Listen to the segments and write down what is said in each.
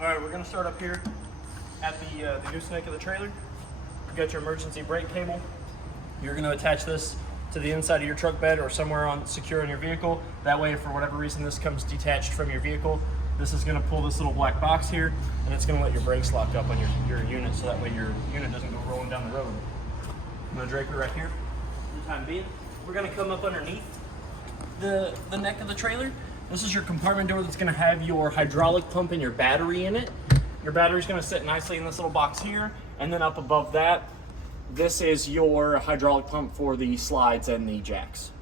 All right, we're gonna start up here at the gooseneck of the trailer. You got your emergency brake cable. You're gonna attach this to the inside of your truck bed or somewhere secure in your vehicle. That way, if for whatever reason this comes detached from your vehicle, this is gonna pull this little black box here, and it's gonna let your brakes lock up on your unit, so that way your unit doesn't go rolling down the road. I'm gonna drape it right here for the time being. We're gonna come up underneath the neck of the trailer. This is your compartment door that's gonna have your hydraulic pump and your battery in it. Your battery's gonna sit nicely in this little box here, and then up above that, this is your hydraulic pump for the slides and the jacks.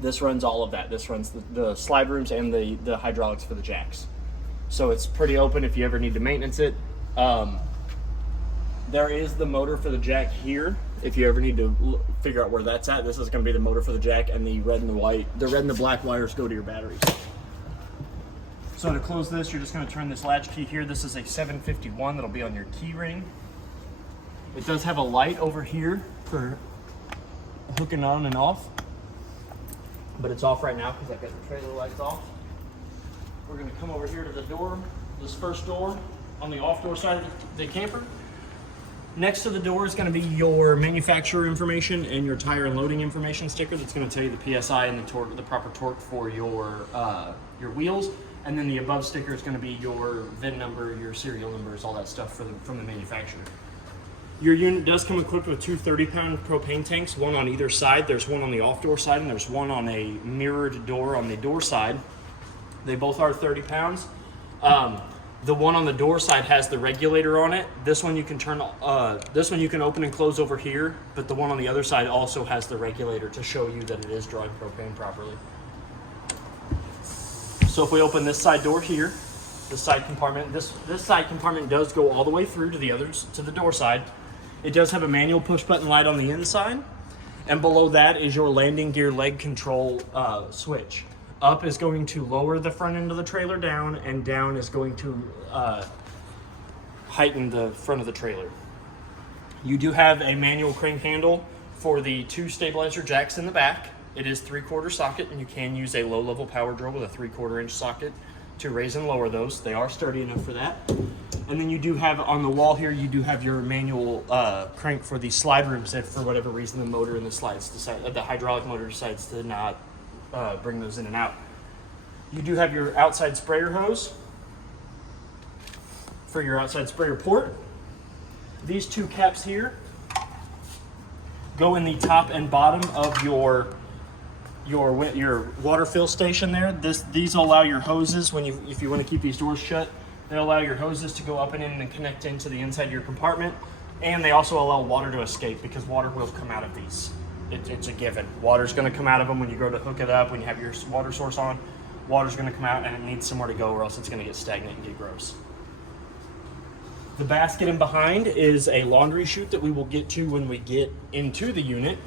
This runs all of that. This runs the slide rooms and the hydraulics for the jacks. So it's pretty open if you ever need to maintenance it. There is the motor for the jack here. If you ever need to figure out where that's at, this is going to be the motor for the jack, and the red and the black wires go to your batteries. So to close this, you're just going to turn this latch key here. This is a 751 that'll be on your key ring. It does have a light over here for hooking on and off, but it's off right now because I've got the trailer lights off. We're going to come over here to the door, this first door on the off door side of the camper. Next to the door is going to be your manufacturer information and your tire and loading information sticker that's going to tell you the PSI and the torque, the proper torque for your wheels. And then the above sticker is going to be your VIN number, your serial numbers, all that stuff from the manufacturer. Your unit does come equipped with two 30-pound propane tanks, one on either side. There's one on the off-door side, and there's one on a mirrored door on the door side. They both are 30 pounds. The one on the door side has the regulator on it. This one you can this one you can open and close over here, but the one on the other side also has the regulator to show you that it is drawing propane properly. So if we open this side door here, this side compartment, this side compartment does go all the way through to the door side. It does have a manual push button light on the inside, and below that is your landing gear leg control switch. Up is going to lower the front end of the trailer down, and down is going to heighten the front of the trailer. You do have a manual crank handle for the two stabilizer jacks in the back. It is 3/4 socket, and you can use a low-level power drill with a 3/4 inch socket to raise and lower those. They are sturdy enough for that. And then you do have on the wall here, you do have your manual crank for the slide rooms if for whatever reason the motor in the slides the hydraulic motor decides to not bring those in and out. You do have your outside sprayer hose for your outside sprayer port. These two caps here go in the top and bottom of your water fill station there. These allow your hoses if you want to keep these doors shut. They allow your hoses to go up and in and connect into the inside of your compartment, and they also allow water to escape because water will come out of these. It's a given. Water's going to come out of them when you go to hook it up. When you have your water source on, water's going to come out, and it needs somewhere to go, or else it's going to get stagnant and get gross. The basket in behind is a laundry chute that we will get to when we get into the unit.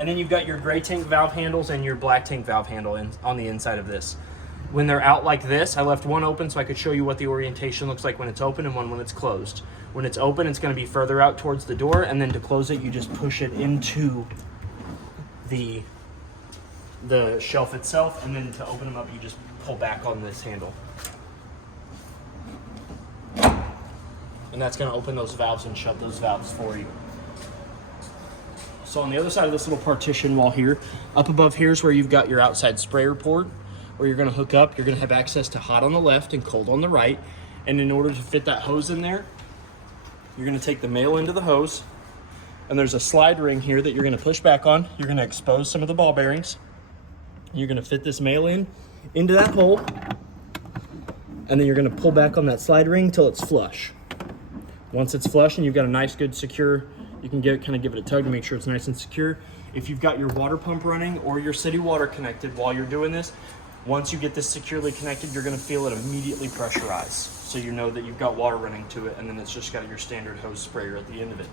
And then you've got your gray tank valve handles and your black tank valve handle on the inside of this. When they're out like this, I left one open so I could show you what the orientation looks like when it's open and one when it's closed. When it's open, it's going to be further out towards the door, and then to close it, you just push it into the shelf itself, and then to open them up, you just pull back on this handle. And that's going to open those valves and shut those valves for you. So on the other side of this little partition wall here, up above here is where you've got your outside sprayer port, where you're going to hook up. You're going to have access to hot on the left and cold on the right. And in order to fit that hose in there, you're going to take the male end of the hose, and there's a slide ring here that you're going to push back on. You're going to expose some of the ball bearings. You're going to fit this male end into that hole, and then you're going to pull back on that slide ring till it's flush. Once it's flush and you've got a nice, good, secure, you can kind of give it a tug to make sure it's nice and secure. If you've got your water pump running or your city water connected while you're doing this, once you get this securely connected, you're going to feel it immediately pressurize. So you know that you've got water running to it, and then it's just got your standard hose sprayer at the end of it.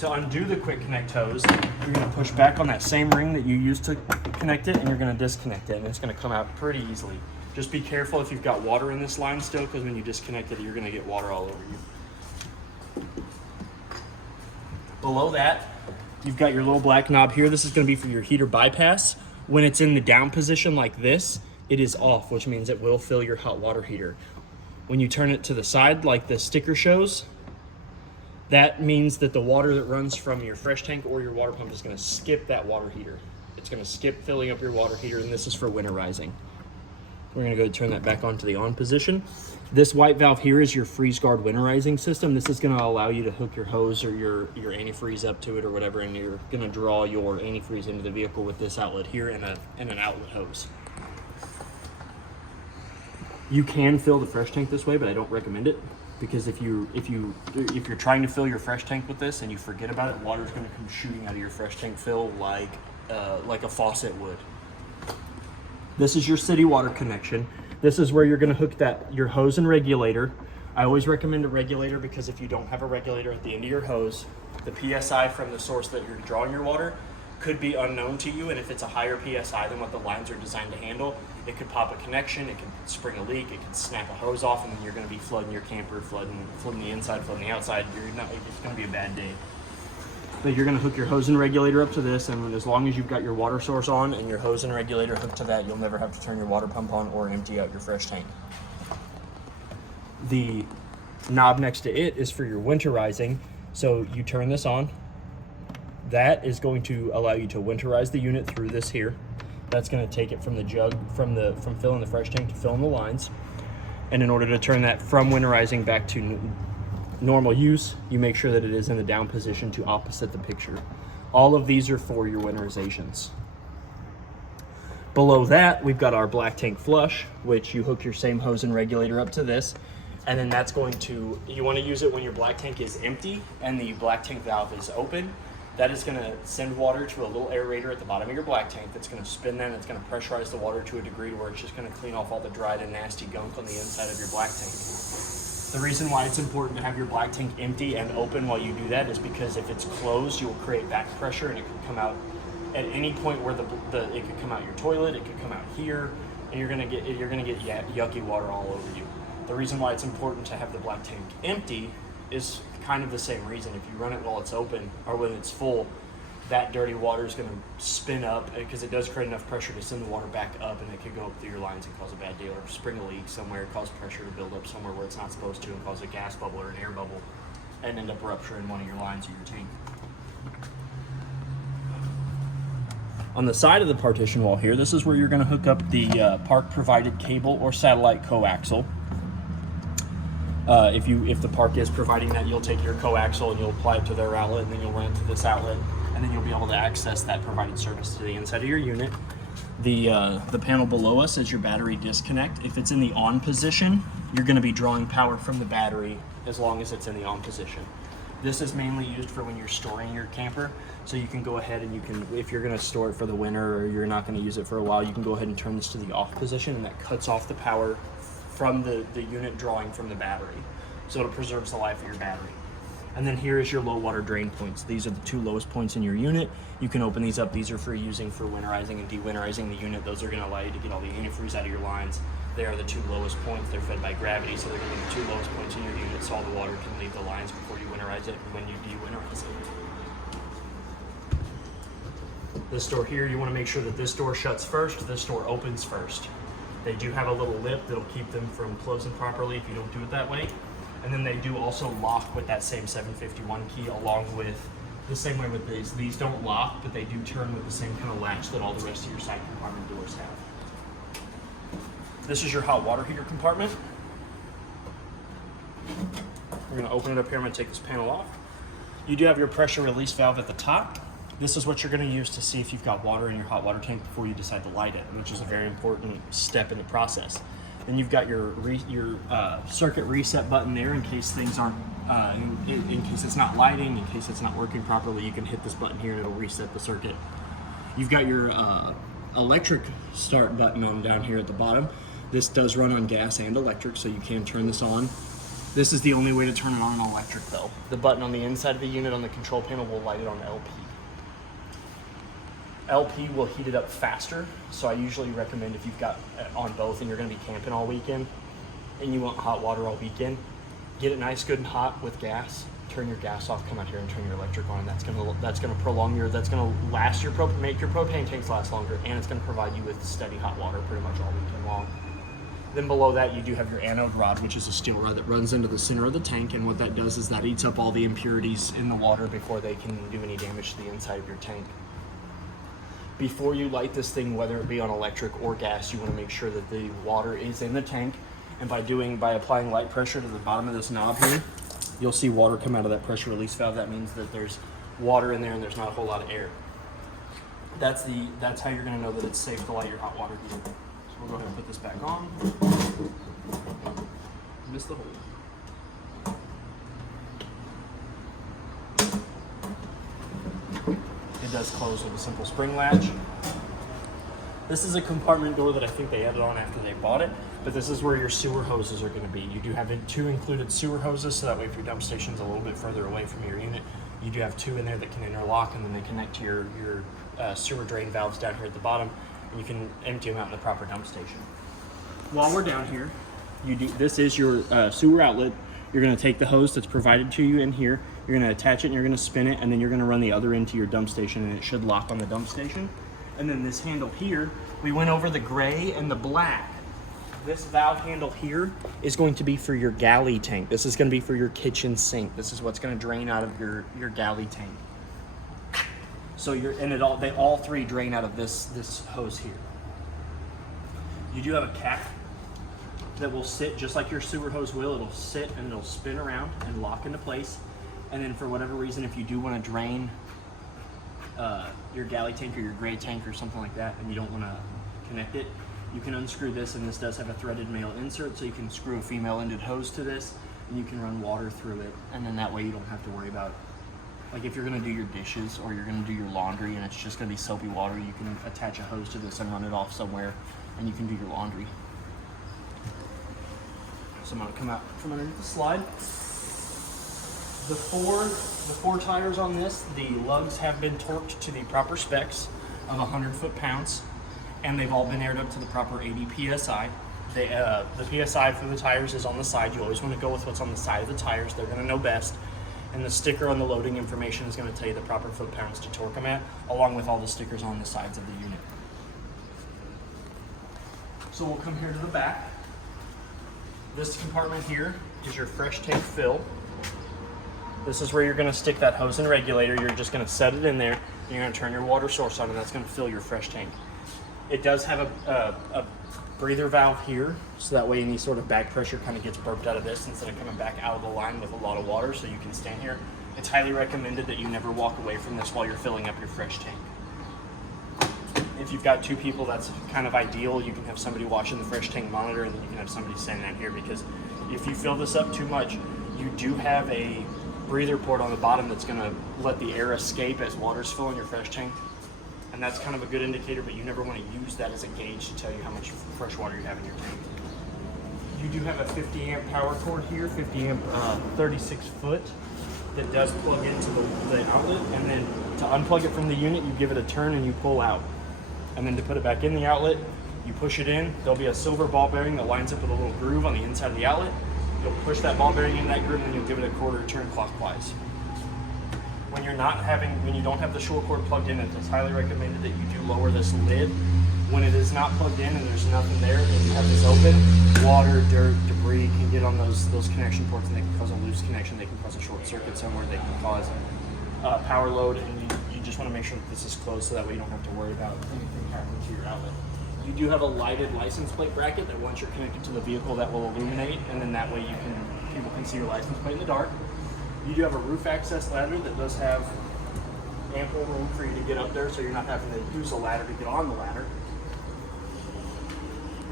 To undo the quick connect hose, you're going to push back on that same ring that you used to connect it, and you're going to disconnect it, and it's going to come out pretty easily. Just be careful if you've got water in this line still, because when you disconnect it, you're going to get water all over you. Below that, you've got your little black knob here. This is going to be for your heater bypass. When it's in the down position like this, it is off, which means it will fill your hot water heater. When you turn it to the side like the sticker shows, that means that the water that runs from your fresh tank or your water pump is going to skip that water heater. It's going to skip filling up your water heater, and this is for winterizing. We're going to go and turn that back onto the on position. This white valve here is your freeze guard winterizing system. This is going to allow you to hook your hose or your antifreeze up to it or whatever, and you're going to draw your antifreeze into the vehicle with this outlet here and an outlet hose. You can fill the fresh tank this way, but I don't recommend it, because if you're trying to fill your fresh tank with this and you forget about it, water's going to come shooting out of your fresh tank fill like a faucet would. This is your city water connection. This is where you're going to hook your hose and regulator. I always recommend a regulator, because if you don't have a regulator at the end of your hose, the PSI from the source that you're drawing your water could be unknown to you, and if it's a higher PSI than what the lines are designed to handle, it could pop a connection, it could spring a leak, it could snap a hose off, and then you're going to be flooding your camper, flooding the inside, flooding the outside. It's going to be a bad day. But you're going to hook your hose and regulator up to this, and as long as you've got your water source on and your hose and regulator hooked to that, you'll never have to turn your water pump on or empty out your fresh tank. The knob next to it is for your winterizing. So you turn this on. That is going to allow you to winterize the unit through this here. That's going to take it from the jug, from filling the fresh tank to filling the lines. And in order to turn that from winterizing back to normal use, you make sure that it is in the down position to opposite the picture. All of these are for your winterizations. Below that, we've got our black tank flush, which you hook your same hose and regulator up to this. And then that's you want to use it when your black tank is empty and the black tank valve is open. That is going to send water to a little aerator at the bottom of your black tank that's going to spin that, and it's going to pressurize the water to a degree to where it's just going to clean off all the dried and nasty gunk on the inside of your black tank. The reason why it's important to have your black tank empty and open while you do that is because if it's closed, you'll create back pressure, and it could come out at any point where it could come out your toilet, it could come out here, and you're gonna get yucky water all over you. The reason why it's important to have the black tank empty is kind of the same reason. If you run it while it's open or when it's full, that dirty water is going to spin up, because it does create enough pressure to send the water back up, and it could go up through your lines and cause a bad day, or spring a leak somewhere, cause pressure to build up somewhere where it's not supposed to, and cause a gas bubble or an air bubble, and end up rupturing one of your lines or your tank. On the side of the partition wall here, this is where you're going to hook up the park provided cable or satellite coaxial. If the park is providing that, you'll take your coaxial and you'll apply it to their outlet, and then you'll run it to this outlet, and then you'll be able to access that provided service to the inside of your unit. The panel below us is your battery disconnect. If it's in the on position, you're going to be drawing power from the battery as long as it's in the on position. This is mainly used for when you're storing your camper, so you can go ahead and if you're going to store it for the winter or you're not going to use it for a while, you can go ahead and turn this to the off position, and that cuts off the power from the unit drawing from the battery, so it preserves the life of your battery. And then here is your low water drain points. These are the two lowest points in your unit. You can open these up. These are for using for winterizing and de-winterizing the unit. Those are going to allow you to get all the antifreeze out of your lines. They are the two lowest points. They're fed by gravity, so they're going to be the two lowest points in your unit, so all the water can leave the lines before you winterize it and when you de-winterize it. This door here, you want to make sure that this door shuts first, this door opens first. They do have a little lip that'll keep them from closing properly if you don't do it that way. And then they do also lock with that same 751 key, along with the same way with these. These don't lock, but they do turn with the same kind of latch that all the rest of your side compartment doors have. This is your hot water heater compartment. We're going to open it up here. I'm going to take this panel off. You do have your pressure release valve at the top. This is what you're going to use to see if you've got water in your hot water tank before you decide to light it, which is a very important step in the process. Then you've got your circuit reset button there in case things aren't, in case it's not lighting, in case it's not working properly. You can hit this button here and it'll reset the circuit. You've got your electric start button on down here at the bottom. This does run on gas and electric, so you can turn this on. This is the only way to turn it on electric though. The button on the inside of the unit on the control panel will light it on LP. LP will heat it up faster, so I usually recommend if you've got on both and you're going to be camping all weekend and you want hot water all weekend, get it nice, good and hot with gas. Turn your gas off, come out here and turn your electric on, and that's going to prolong make your propane tanks last longer, and it's going to provide you with steady hot water pretty much all weekend long. Then below that, you do have your anode rod, which is a steel rod that runs into the center of the tank, and what that does is that eats up all the impurities in the water before they can do any damage to the inside of your tank. Before you light this thing, whether it be on electric or gas, you want to make sure that the water is in the tank, and by applying light pressure to the bottom of this knob here, you'll see water come out of that pressure release valve. That means that there's water in there and there's not a whole lot of air. That's how you're going to know that it's safe to light your hot water heater. So we'll go ahead and put this back on. Miss the hole. It does close with a simple spring latch. This is a compartment door that I think they added on after they bought it, but this is where your sewer hoses are going to be. You do have 2 included sewer hoses, so that way if your dump station's a little bit further away from your unit, you do have 2 in there that can interlock, and then they connect to your sewer drain valves down here at the bottom, and you can empty them out in the proper dump station. While we're down here, this is your sewer outlet. You're going to take the hose that's provided to you in here, you're going to attach it and you're going to spin it, and then you're going to run the other end to your dump station, and it should lock on the dump station. And then this handle here, we went over the gray and the black. This valve handle here is going to be for your galley tank. This is going to be for your kitchen sink. This is what's going to drain out of your galley tank. So they all 3 drain out of this hose here. You do have a cap that will sit just like your sewer hose will. It'll sit and it'll spin around and lock into place. And then for whatever reason, if you do want to drain your galley tank or your gray tank or something like that, and you don't want to connect it, you can unscrew this, and this does have a threaded male insert, so you can screw a female ended hose to this, and you can run water through it, and then that way you don't have to worry about, like if you're going to do your dishes or you're going to do your laundry and it's just going to be soapy water, you can attach a hose to this and run it off somewhere, and you can do your laundry. So I'm going to come out from underneath the slide. The four tires on this, the lugs have been torqued to the proper specs of 100 foot-pounds, and they've all been aired up to the proper 80 psi. The psi for the tires is on the side. You always want to go with what's on the side of the tires. They're going to know best. And the sticker on the loading information is going to tell you the proper foot-pounds to torque them at, along with all the stickers on the sides of the unit. So we'll come here to the back. This compartment here is your fresh tank fill. This is where you're going to stick that hose and regulator. You're just going to set it in there, and you're going to turn your water source on, and that's going to fill your fresh tank. It does have a breather valve here, so that way any sort of back pressure kind of gets burped out of this instead of coming back out of the line with a lot of water, so you can stand here. It's highly recommended that you never walk away from this while you're filling up your fresh tank. If you've got 2 people, that's kind of ideal. You can have somebody watching the fresh tank monitor, and then you can have somebody standing out here, because if you fill this up too much, you do have a breather port on the bottom that's going to let the air escape as water's filling your fresh tank, and that's kind of a good indicator, but you never want to use that as a gauge to tell you how much fresh water you have in your tank. You do have a 50 amp power cord here, 50 amp 36 foot, that does plug into the outlet, and then to unplug it from the unit, you give it a turn and you pull out, and then to put it back in the outlet, you push it in. There'll be a silver ball bearing that lines up with a little groove on the inside of the outlet. You'll push that ball bearing into that groove, and then you'll give it a quarter turn clockwise. When you don't have the short cord plugged in, it's highly recommended that you do lower this lid. When it is not plugged in and there's nothing there, and you have this open, water, dirt, debris can get on those connection ports, and they can cause a loose connection. They can cause a short circuit somewhere. They can cause power load, and you just want to make sure that this is closed, so that way you don't have to worry about anything happening to your outlet. You do have a lighted license plate bracket that once you're connected to the vehicle, that will illuminate, and then that way people can see your license plate in the dark. You do have a roof access ladder that does have ample room for you to get up there, so you're not having to use a ladder to get on the ladder.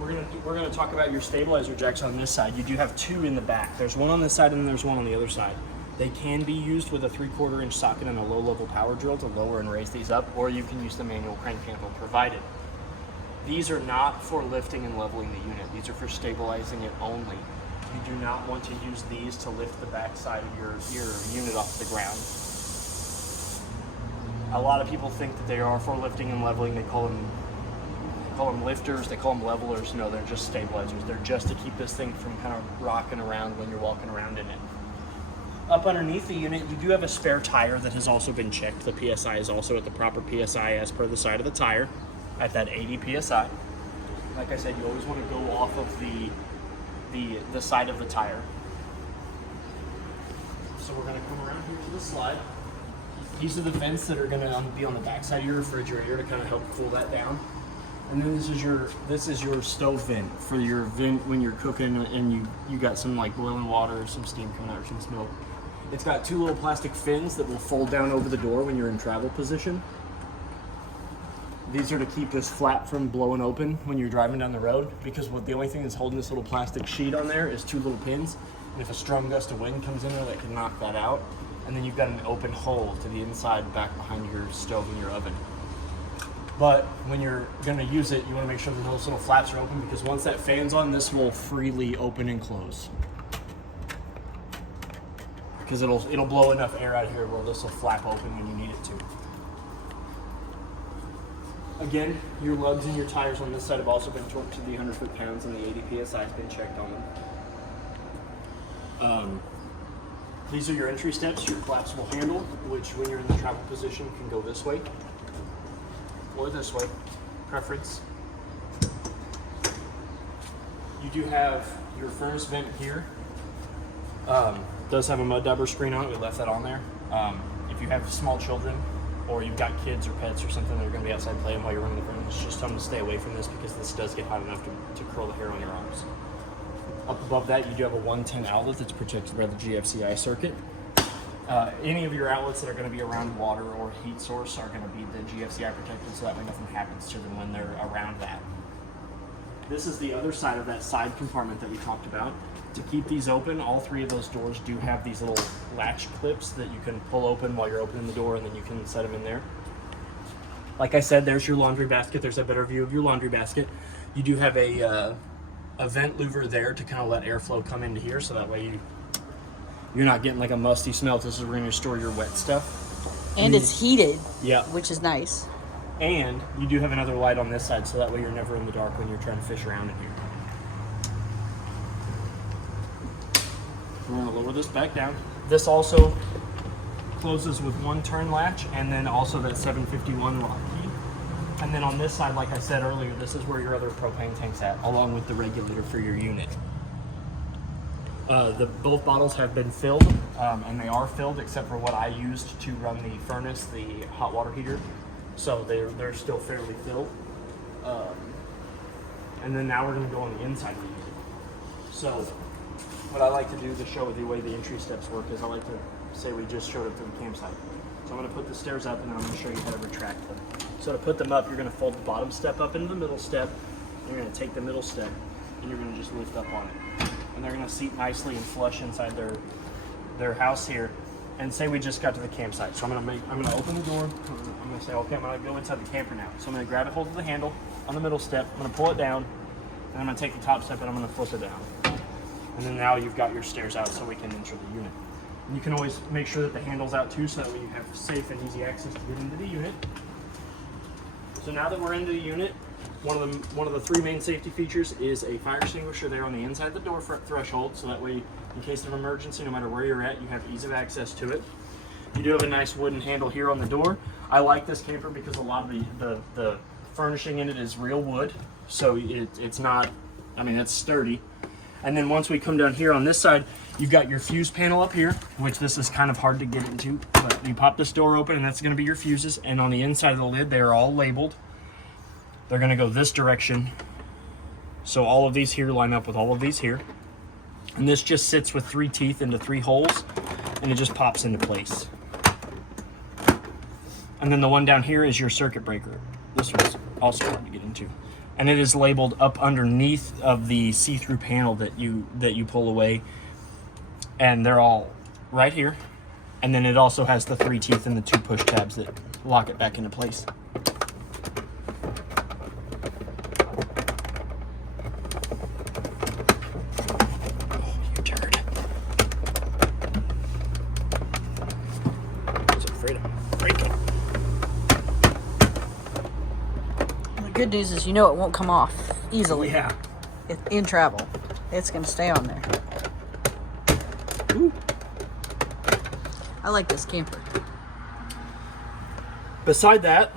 We're gonna talk about your stabilizer jacks on this side. You do have 2 in the back. There's one on this side and then there's one on the other side. They can be used with a 3/4 inch socket and a low level power drill to lower and raise these up, or you can use the manual crank handle provided. These are not for lifting and leveling the unit. These are for stabilizing it only. You do not want to use these to lift the back side of your unit off the ground. A lot of people think that they are for lifting and leveling. They call them lifters, they call them levelers. No, they're just stabilizers. They're just to keep this thing from kind of rocking around when you're walking around in it. Up underneath the unit, you do have a spare tire that has also been checked. The PSI is also at the proper PSI as per the side of the tire, at that 80 PSI. like I said, you always want to go off of the side of the tire. So we're going to come around here to the slide. These are the vents that are going to be on the back side of your refrigerator to kind of help cool that down. And then this is your stove vent for your vent when you're cooking and you got some like boiling water or some steam coming out or some smoke. It's got two little plastic fins that will fold down over the door when you're in travel position. These are to keep this flap from blowing open when you're driving down the road, because the only thing that's holding this little plastic sheet on there is two little pins. And if a strong gust of wind comes in there, that can knock that out. And then you've got an open hole to the inside back behind your stove and your oven. But when you're going to use it, you want to make sure that those little flaps are open, because once that fan's on, this will freely open and close. Because it'll blow enough air out here where this will flap open when you need it to. Again, your lugs and your tires on this side have also been torqued to the 100 foot-pounds, and the 80 psi has been checked on them. These are your entry steps, your collapsible handle, which when you're in the travel position can go this way or this way, preference. You do have your furnace vent here. Does have a mud dabber screen on it, we left that on there. If you have small children or you've got kids or pets or something that are going to be outside playing while you're running the furnace, just tell them to stay away from this, because this does get hot enough to curl the hair on your arms. Up above that, you do have a 110 outlet that's protected by the GFCI circuit. Any of your outlets that are going to be around water or heat source are going to be the GFCI protected, so that way nothing happens to them when they're around that. This is the other side of that side compartment that we talked about. To keep these open, all three of those doors do have these little latch clips that you can pull open while you're opening the door, and then you can set them in there. Like I said, there's your laundry basket. There's a better view of your laundry basket. You do have a vent louver there to kind of let airflow come into here, so that way you're not getting like a musty smell. This is where you're going to store your wet stuff. And it's heated, yeah, which is nice. And you do have another light on this side, so that way you're never in the dark when you're trying to fish around in here. We're going to lower this back down. This also closes with one turn latch, and then also that 751 lock key. And then on this side, like I said earlier, this is where your other propane tank's at, along with the regulator for your unit. Both bottles have been filled, and they are filled except for what I used to run the furnace, the hot water heater. So they're still fairly filled. And then now we're going to go on the inside of the unit. So what I like to do to show the way the entry steps work is I like to say we just showed up to the campsite. So I'm going to put the stairs up, and then I'm going to show you how to retract them. So to put them up, you're going to fold the bottom step up into the middle step. You're going to take the middle step, and you're going to just lift up on it. And they're going to seat nicely and flush inside their house here. And say we just got to the campsite. So I'm going to open the door. I'm going to say, okay, I'm going to go inside the camper now. So I'm going to grab a hold of the handle on the middle step. I'm going to pull it down, and I'm going to take the top step and I'm going to flip it down. And then now you've got your stairs out so we can enter the unit. And you can always make sure that the handle's out too, so that way you have safe and easy access to get into the unit. So now that we're into the unit, one of the three main safety features is a fire extinguisher there on the inside of the door threshold, so that way in case of emergency, no matter where you're at, you have ease of access to it. You do have a nice wooden handle here on the door. I like this camper because a lot of the furnishing in it is real wood, so it's not, I mean, it's sturdy. And then once we come down here on this side, you've got your fuse panel up here, which this is kind of hard to get into, but you pop this door open and that's going to be your fuses. And on the inside of the lid, they are all labeled. They're going to go this direction. So all of these here line up with all of these here. And this just sits with 3 teeth into 3 holes, and it just pops into place. And then the one down here is your circuit breaker. This one's also hard to get into. And it is labeled up underneath of the see-through panel that you pull away. And they're all right here. And then it also has the 3 teeth and the 2 push tabs that lock it back into place. Oh, you turd. I was afraid of breaking. The good news is you know it won't come off easily. Yeah. In travel. It's going to stay on there. Ooh. I like this camper. Beside that,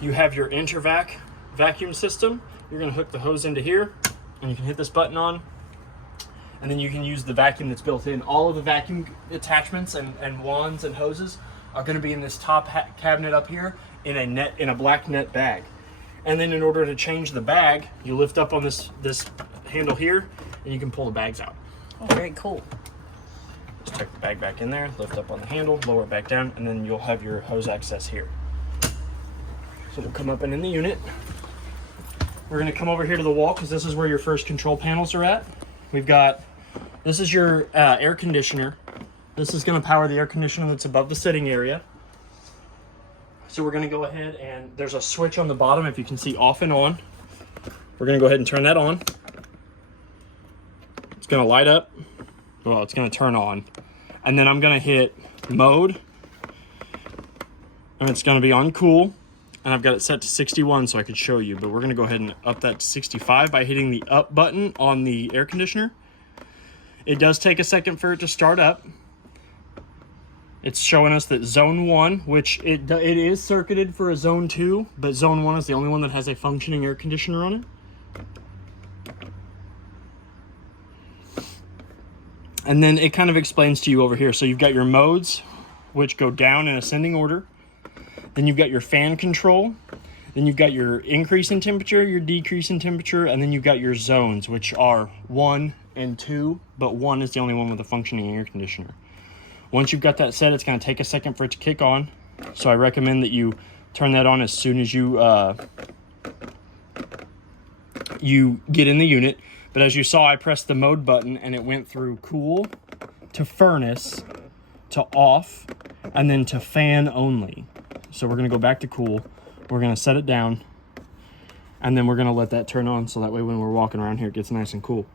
you have your Intervac vacuum system, you're gonna hook the hose into here, and you can hit this button on, and then you can use the vacuum that's built in. All of the vacuum attachments and wands and hoses are gonna be in this top cabinet up here in a black net bag. And then in order to change the bag, you lift up on this handle here, and you can pull the bags out. Oh, very cool. Just tuck the bag back in there, lift up on the handle, lower it back down, and then you'll have your hose access here. So we'll come up and in the unit. We're gonna come over here to the wall because this is where your first control panels are at. This is your air conditioner. This is gonna power the air conditioner that's above the sitting area. So we're gonna go ahead and there's a switch on the bottom, if you can see, off and on. We're gonna go ahead and turn that on. It's gonna light up. Well, it's gonna turn on. And then I'm gonna hit mode. And it's gonna be on cool. And I've got it set to 61 so I could show you, but we're gonna go ahead and up that to 65 by hitting the up button on the air conditioner. It does take a second for it to start up. It's showing us that zone 1, which it is circuited for a zone 2, but zone 1 is the only one that has a functioning air conditioner on it. And then it kind of explains to you over here. So you've got your modes, which go down in ascending order. Then you've got your fan control. Then you've got your increase in temperature, your decrease in temperature, and then you've got your zones, which are 1 and 2, but 1 is the only one with a functioning air conditioner. Once you've got that set, it's going to take a second for it to kick on. So I recommend that you turn that on as soon as you get in the unit. But as you saw, I pressed the mode button and it went through cool to furnace to off and then to fan only. So we're going to go back to cool. We're going to set it down and then we're going to let that turn on so that way when we're walking around here it gets nice and cool.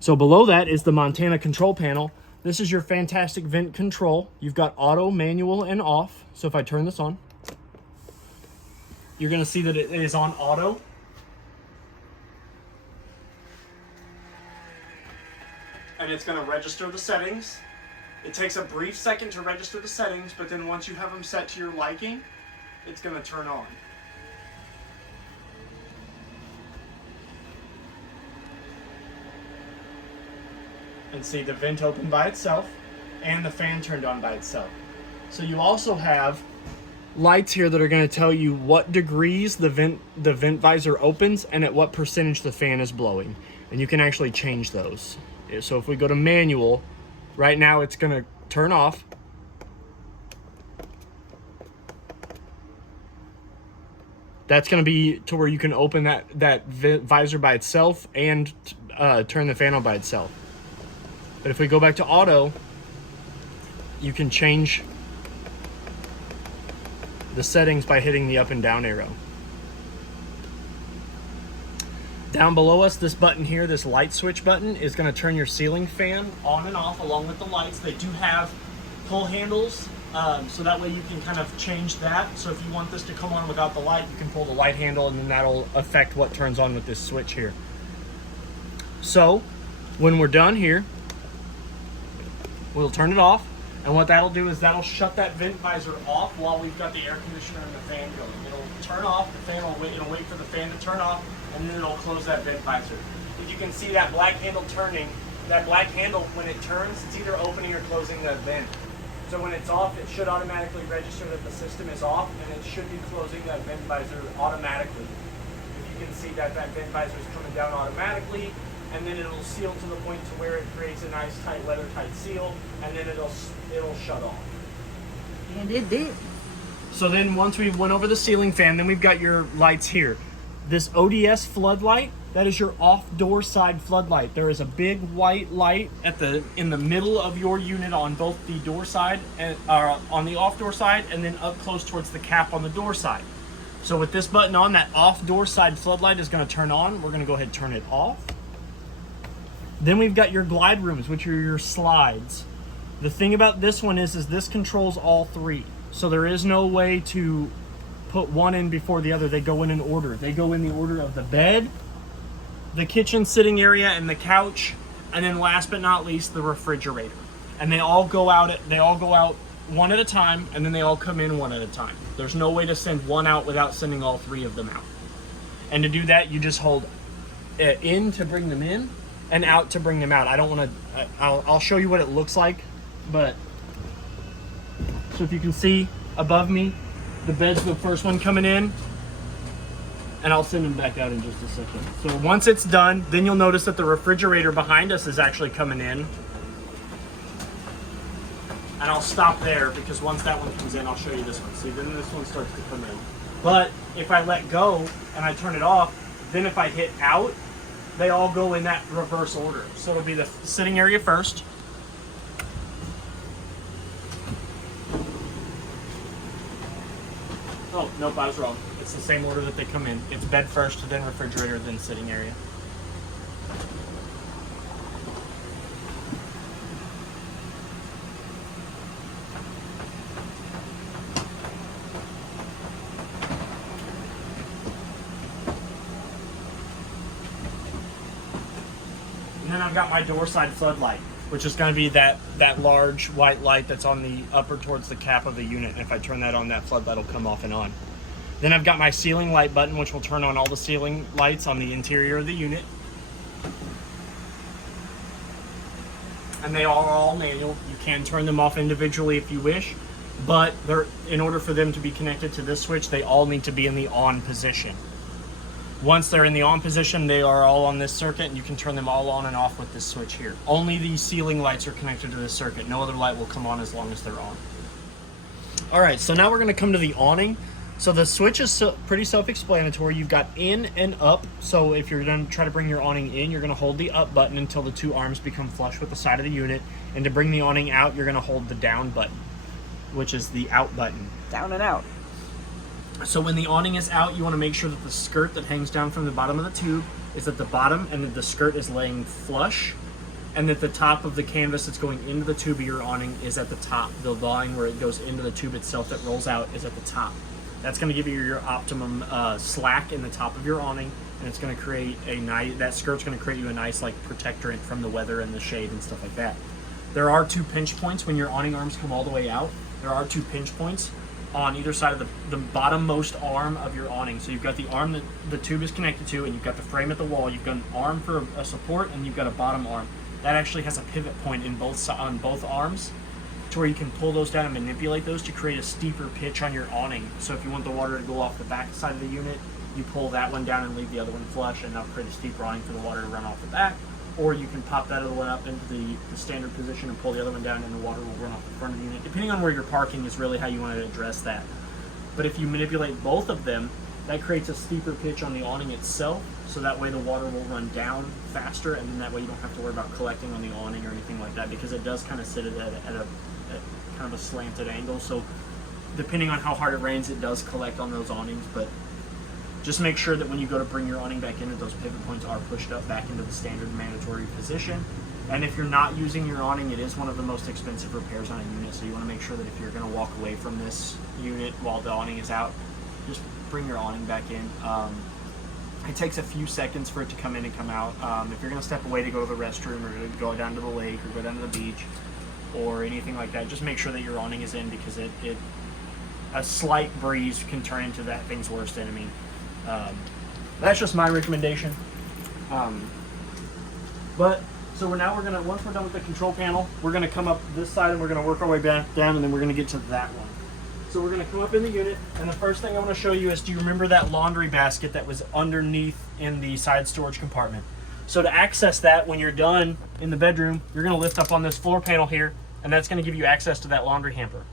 So below that is the Montana control panel. This is your fantastic vent control. You've got auto, manual, and off. So if I turn this on, you're going to see that it is on auto. And it's going to register the settings. It takes a brief second to register the settings, but then once you have them set to your liking, it's going to turn on. And see the vent open by itself and the fan turned on by itself. So you also have lights here that are going to tell you what degrees the vent visor opens and at what percentage the fan is blowing. And you can actually change those. So if we go to manual, right now it's going to turn off. That's going to be to where you can open that visor by itself and turn the fan on by itself. But if we go back to auto, you can change the settings by hitting the up and down arrow. Down below us, this button here, this light switch button, is going to turn your ceiling fan on and off along with the lights. They do have pull handles, so that way you can kind of change that. So if you want this to come on without the light, you can pull the light handle and then that'll affect what turns on with this switch here. So when we're done here, we'll turn it off, and what that'll do is that'll shut that vent visor off while we've got the air conditioner and the fan going. It'll turn off, the fan will wait, it'll wait for the fan to turn off, and then it'll close that vent visor. If you can see that black handle turning, that black handle, when it turns, it's either opening or closing that vent. So when it's off, it should automatically register that the system is off, and it should be closing that vent visor automatically. If you can see that vent visor is coming down automatically, and then it'll seal to the point to where it creates a nice tight leather tight seal, and then it'll shut off. And it did. So then once we went over the ceiling fan, then we've got your lights here. This ODS floodlight, that is your off door side floodlight. There is a big white light in the middle of your unit on both the door side and on the off door side, and then up close towards the cap on the door side. So with this button on, that off door side floodlight is going to turn on. We're going to go ahead and turn it off. Then we've got your glide rooms, which are your slides. The thing about this one is this controls all three. So there is no way to put one in before the other. They go in order. They go in the order of the bed, the kitchen sitting area, and the couch, and then last but not least, the refrigerator. And they all go out one at a time, and then they all come in one at a time. There's no way to send one out without sending all three of them out. And to do that, you just hold in to bring them in and out to bring them out. I don't want to, I'll show you what it looks like, but so if you can see above me, the bed's the first one coming in, and I'll send them back out in just a second. So once it's done, then you'll notice that the refrigerator behind us is actually coming in. And I'll stop there because once that one comes in, I'll show you this one. See, then this one starts to come in. But if I let go and I turn it off, then if I hit out, they all go in that reverse order. So it'll be the sitting area first. Oh, nope, I was wrong. It's the same order that they come in. It's bed first, then refrigerator, then sitting area. And then I've got my door side floodlight, which is going to be that large white light that's on the upper towards the cap of the unit. And if I turn that on, that floodlight will come off and on. Then I've got my ceiling light button, which will turn on all the ceiling lights on the interior of the unit. And they are all manual. You can turn them off individually if you wish, but in order for them to be connected to this switch, they all need to be in the on position. Once they're in the on position, they are all on this circuit, and you can turn them all on and off with this switch here. Only these ceiling lights are connected to this circuit. No other light will come on as long as they're on. All right, so now we're going to come to the awning. So the switch is pretty self-explanatory. You've got in and up. So if you're going to try to bring your awning in, you're going to hold the up button until the two arms become flush with the side of the unit. And to bring the awning out, you're going to hold the down button, which is the out button. Down and out. So when the awning is out, you want to make sure that the skirt that hangs down from the bottom of the tube is at the bottom, and that the skirt is laying flush, and that the top of the canvas that's going into the tube of your awning is at the top. The line where it goes into the tube itself that rolls out is at the top. That's going to give you your optimum slack in the top of your awning, and it's going to create a nice, that skirt's going to create you a nice like protectorant from the weather and the shade and stuff like that. There are 2 pinch points when your awning arms come all the way out. There are 2 pinch points on either side of the bottommost arm of your awning. So you've got the arm that the tube is connected to, and you've got the frame at the wall. You've got an arm for a support, and you've got a bottom arm. That actually has a pivot point on both arms, to where you can pull those down and manipulate those to create a steeper pitch on your awning. So if you want the water to go off the back side of the unit, you pull that one down and leave the other one flush, and that'll create a steeper awning for the water to run off the back. Or you can pop that other one up into the standard position and pull the other one down, and the water will run off the front of the unit. Depending on where you're parking is really how you want to address that. But if you manipulate both of them, that creates a steeper pitch on the awning itself, so that way the water will run down faster, and then that way you don't have to worry about collecting on the awning or anything like that, because it does kind of sit at kind of a slanted angle. So depending on how hard it rains, it does collect on those awnings, but just make sure that when you go to bring your awning back in, that those pivot points are pushed up back into the standard mandatory position. And if you're not using your awning, it is one of the most expensive repairs on a unit, so you want to make sure that if you're going to walk away from this unit while the awning is out, just bring your awning back in. It takes a few seconds for it to come in and come out. If you're going to step away to go to the restroom, or to go down to the lake, or go down to the beach, or anything like that, just make sure that your awning is in, because a slight breeze can turn into that thing's worst enemy. That's just my recommendation. So we're gonna, once we're done with the control panel, we're gonna come up this side and we're gonna work our way back down, and then we're gonna get to that one. So we're gonna come up in the unit, and the first thing I want to show you is, do you remember that laundry basket that was underneath in the side storage compartment? So to access that, when you're done in the bedroom, you're gonna lift up on this floor panel here, and that's gonna give you access to that laundry hamper.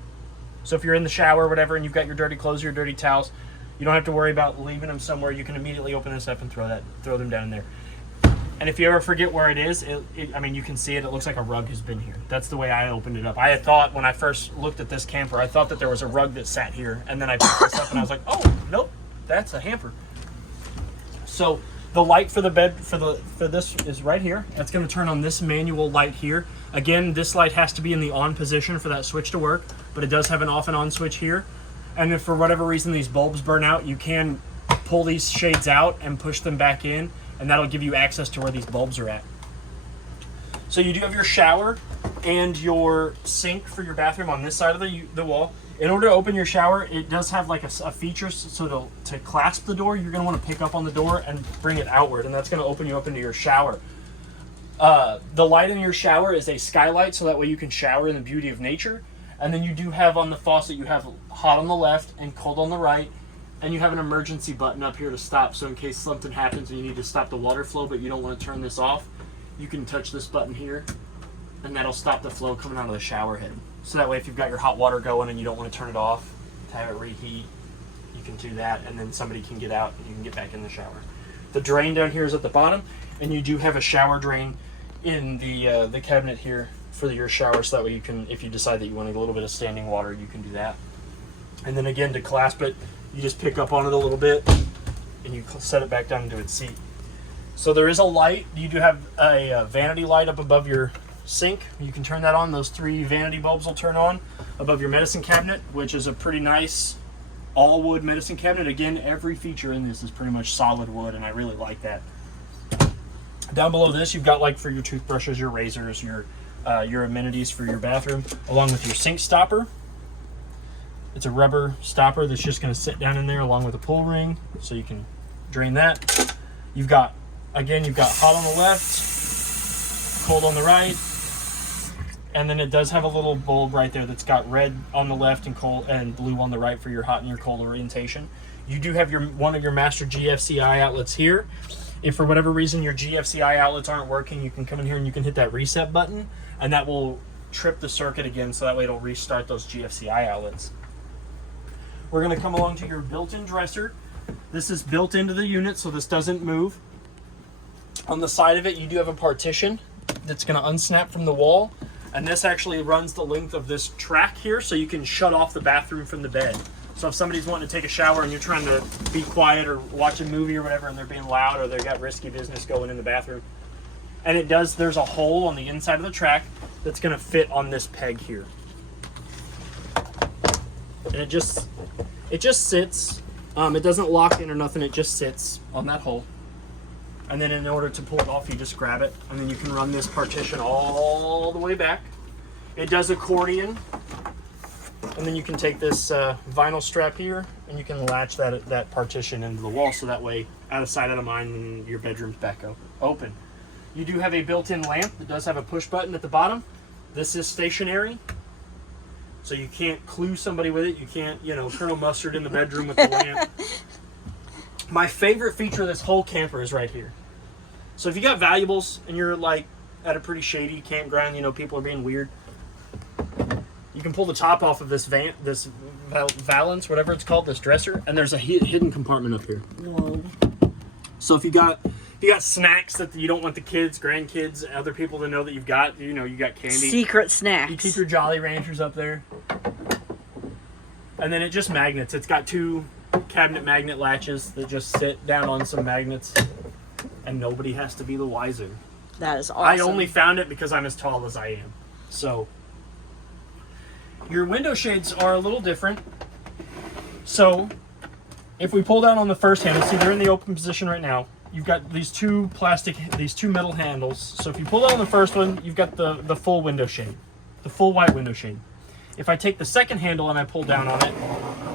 So if you're in the shower or whatever, and you've got your dirty clothes or your dirty towels, you don't have to worry about leaving them somewhere. You can immediately open this up and throw them down in there. And if you ever forget where it is, I mean, you can see it. It looks like a rug has been here. That's the way I opened it up. I had thought, when I first looked at this camper, I thought that there was a rug that sat here. And then I picked this up and I was like, oh, nope, that's a hamper. So the light for the bed, for this is right here. That's going to turn on this manual light here. Again, this light has to be in the on position for that switch to work, but it does have an off and on switch here. And if for whatever reason these bulbs burn out, you can pull these shades out and push them back in, and that'll give you access to where these bulbs are at. So you do have your shower and your sink for your bathroom on this side of the wall. In order to open your shower, it does have like a feature, so to clasp the door, you're going to want to pick up on the door and bring it outward, and that's going to open you up into your shower. The light in your shower is a skylight, so that way you can shower in the beauty of nature. And then you do have on the faucet, you have hot on the left and cold on the right, and you have an emergency button up here to stop, so in case something happens and you need to stop the water flow but you don't want to turn this off, you can touch this button here, and that'll stop the flow coming out of the shower head. So that way if you've got your hot water going and you don't want to turn it off to have it reheat, you can do that, and then somebody can get out and you can get back in the shower. The drain down here is at the bottom, and you do have a shower drain in the cabinet here for your shower, so that way you can, if you decide that you want a little bit of standing water, you can do that. And then again, to clasp it, you just pick up on it a little bit and you set it back down into its seat. So there is a light. You do have a vanity light up above your sink. You can turn that on. Those 3 vanity bulbs will turn on above your medicine cabinet, which is a pretty nice all wood medicine cabinet. Again, every feature in this is pretty much solid wood, and I really like that. Down below this, you've got like for your toothbrushes, your razors, your amenities for your bathroom, along with your sink stopper. It's a rubber stopper that's just going to sit down in there along with a pull ring, so you can drain that. You've got hot on the left, cold on the right, and then it does have a little bulb right there that's got red on the left and cold and blue on the right for your hot and your cold orientation. You do have one of your master GFCI outlets here. If for whatever reason your GFCI outlets aren't working, you can come in here and you can hit that reset button, and that will trip the circuit again, so that way it'll restart those GFCI outlets. We're going to come along to your built-in dresser. This is built into the unit, so this doesn't move. On the side of it, you do have a partition that's going to unsnap from the wall, and this actually runs the length of this track here, so you can shut off the bathroom from the bed. So if somebody's wanting to take a shower and you're trying to be quiet or watch a movie or whatever, and they're being loud or they've got risky business going in the bathroom, and there's a hole on the inside of the track that's going to fit on this peg here. And it just sits. It doesn't lock in or nothing. It just sits on that hole. And then in order to pull it off, you just grab it, and then you can run this partition all the way back. It does accordion, and then you can take this vinyl strap here, and you can latch that partition into the wall, so that way, out of sight, out of mind, and your bedroom's back open. You do have a built-in lamp that does have a push button at the bottom. This is stationary, so you can't clue somebody with it. You can't, Colonel Mustard in the bedroom with the lamp. My favorite feature of this whole camper is right here. So if you got valuables and you're like at a pretty shady campground, people are being weird, you can pull the top off of this valance, whatever it's called, this dresser, and there's a hidden compartment up here. Whoa. So if you got snacks that you don't want the kids, grandkids, other people to know that you've got, you got candy. Secret snacks. You keep your Jolly Ranchers up there. And then it just magnets. It's got 2 cabinet magnet latches that just sit down on some magnets, and nobody has to be the wiser. That is awesome. I only found it because I'm as tall as I am. So your window shades are a little different. So if we pull down on the first handle, see they're in the open position right now. You've got these two metal handles. So if you pull down on the first one, you've got the full window shade, the full white window shade. If I take the second handle and I pull down on it,